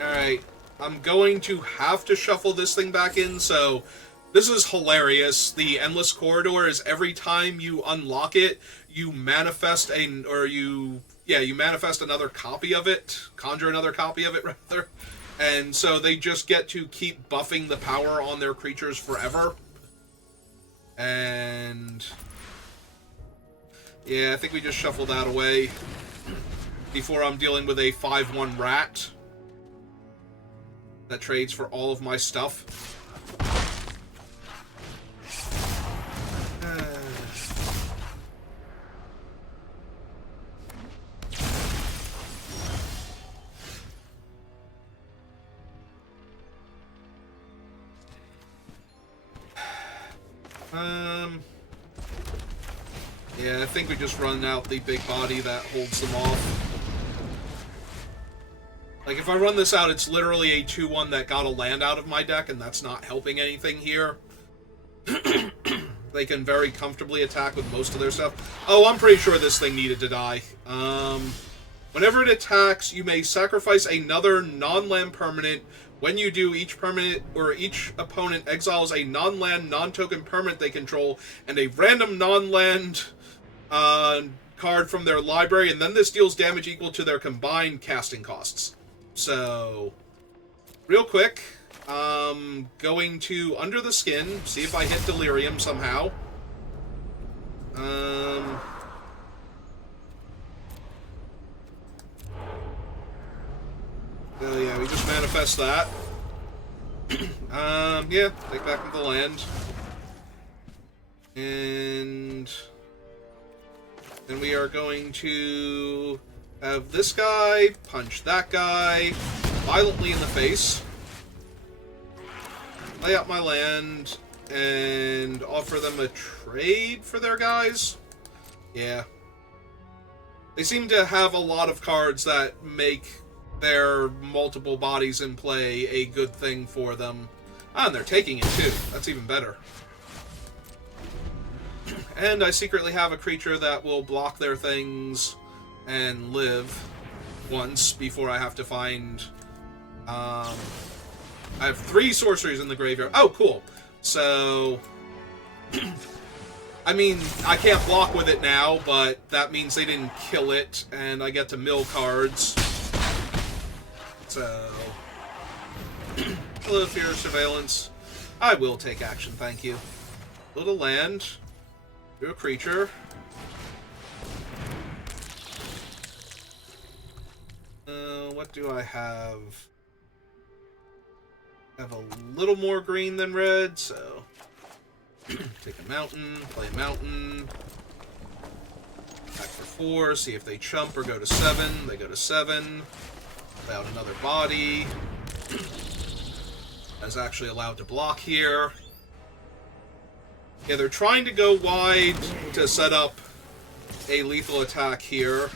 Alright, I'm going to have to shuffle this thing back in, so this is hilarious. The Endless Corridor is every time you unlock it, you manifest you manifest another copy of it, conjure another copy of it, rather. And so they just get to keep buffing the power on their creatures forever. And... yeah, I think we just shuffle that away before I'm dealing with a 5/1 rat that trades for all of my stuff. Yeah, I think we just run out the big body that holds them off. Like, if I run this out, it's literally a 2/1 that got a land out of my deck, and that's not helping anything here. They can very comfortably attack with most of their stuff. Oh, I'm pretty sure this thing needed to die. Whenever it attacks, you may sacrifice another non-land permanent. When you do, each permanent or each opponent exiles a non-land, non-token permanent they control and a random non-land card from their library, and then this deals damage equal to their combined casting costs. So, real quick, going to Under the Skin, see if I hit Delirium somehow. Oh yeah, we just manifest that. Yeah, take back the land. And then we are going to have this guy punch that guy violently in the face. Lay out my land and offer them a trade for their guys. Yeah. They seem to have a lot of cards that make their multiple bodies in play a good thing for them. Ah, and they're taking it too. That's even better. And I secretly have a creature that will block their things and live once before I have to find... I have 3 sorceries in the graveyard. Oh, cool. So... I mean, I can't block with it now, but that means they didn't kill it, and I get to mill cards. So... Hello, Fear of Surveillance. I will take action, thank you. Build a land. Do a creature. What do I have? I have a little more green than red, so... Take a mountain, play a mountain. Attack for 4, see if they chump or go to 7. They go to 7. Play out another body. is actually allowed to block here. Yeah, they're trying to go wide to set up a lethal attack here.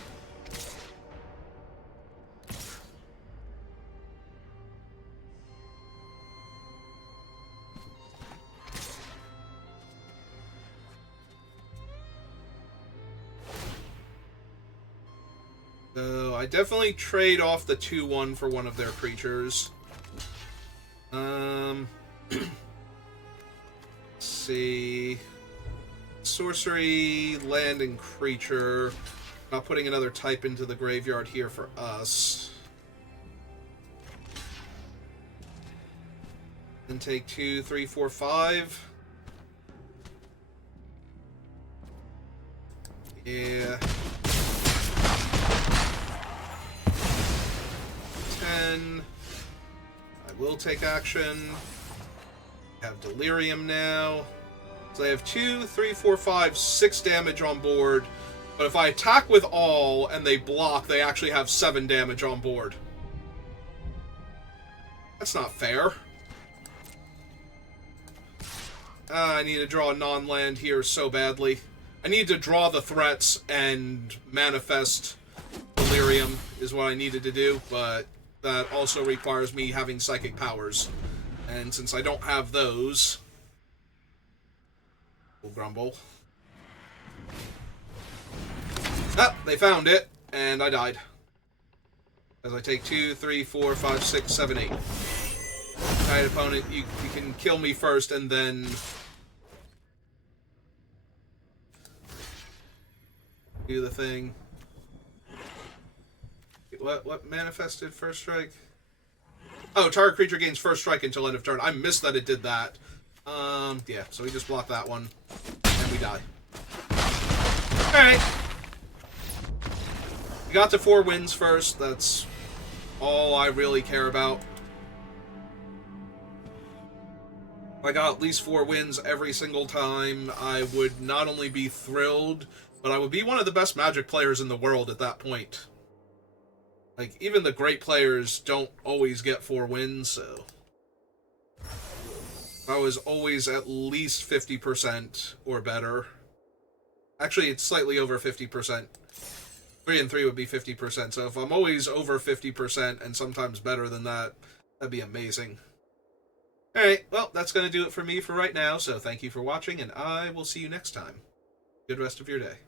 So I definitely trade off the 2-1 for one of their creatures. Let's see. Sorcery, land, and creature. Not putting another type into the graveyard here for us. Then take 2, 3, 4, 5. Yeah. 10. I will take action. I have Delirium now. So I have 2, 3, 4, 5, 6 damage on board. But if I attack with all and they block, they actually have 7 damage on board. That's not fair. I need to draw a non-land here so badly. I need to draw the threats and manifest Delirium is what I needed to do, but that also requires me having psychic powers. And since I don't have those, we'll grumble. Ah, they found it, and I died. As I take 2, 3, 4, 5, 6, 7, 8. Alright, opponent, you can kill me first, and then do the thing. What manifested first strike? Oh, target creature gains first strike until end of turn. I missed that it did that. Yeah, so we just block that one, and we die. Alright. We got to 4 wins first. That's all I really care about. If I got at least 4 wins every single time, I would not only be thrilled, but I would be one of the best Magic players in the world at that point. Like, even the great players don't always get 4 wins, so I was always at least 50% or better. Actually, it's slightly over 50%. 3 and 3 would be 50%, so if I'm always over 50% and sometimes better than that, that'd be amazing. Alright, well, that's going to do it for me for right now, so thank you for watching, and I will see you next time. Good rest of your day.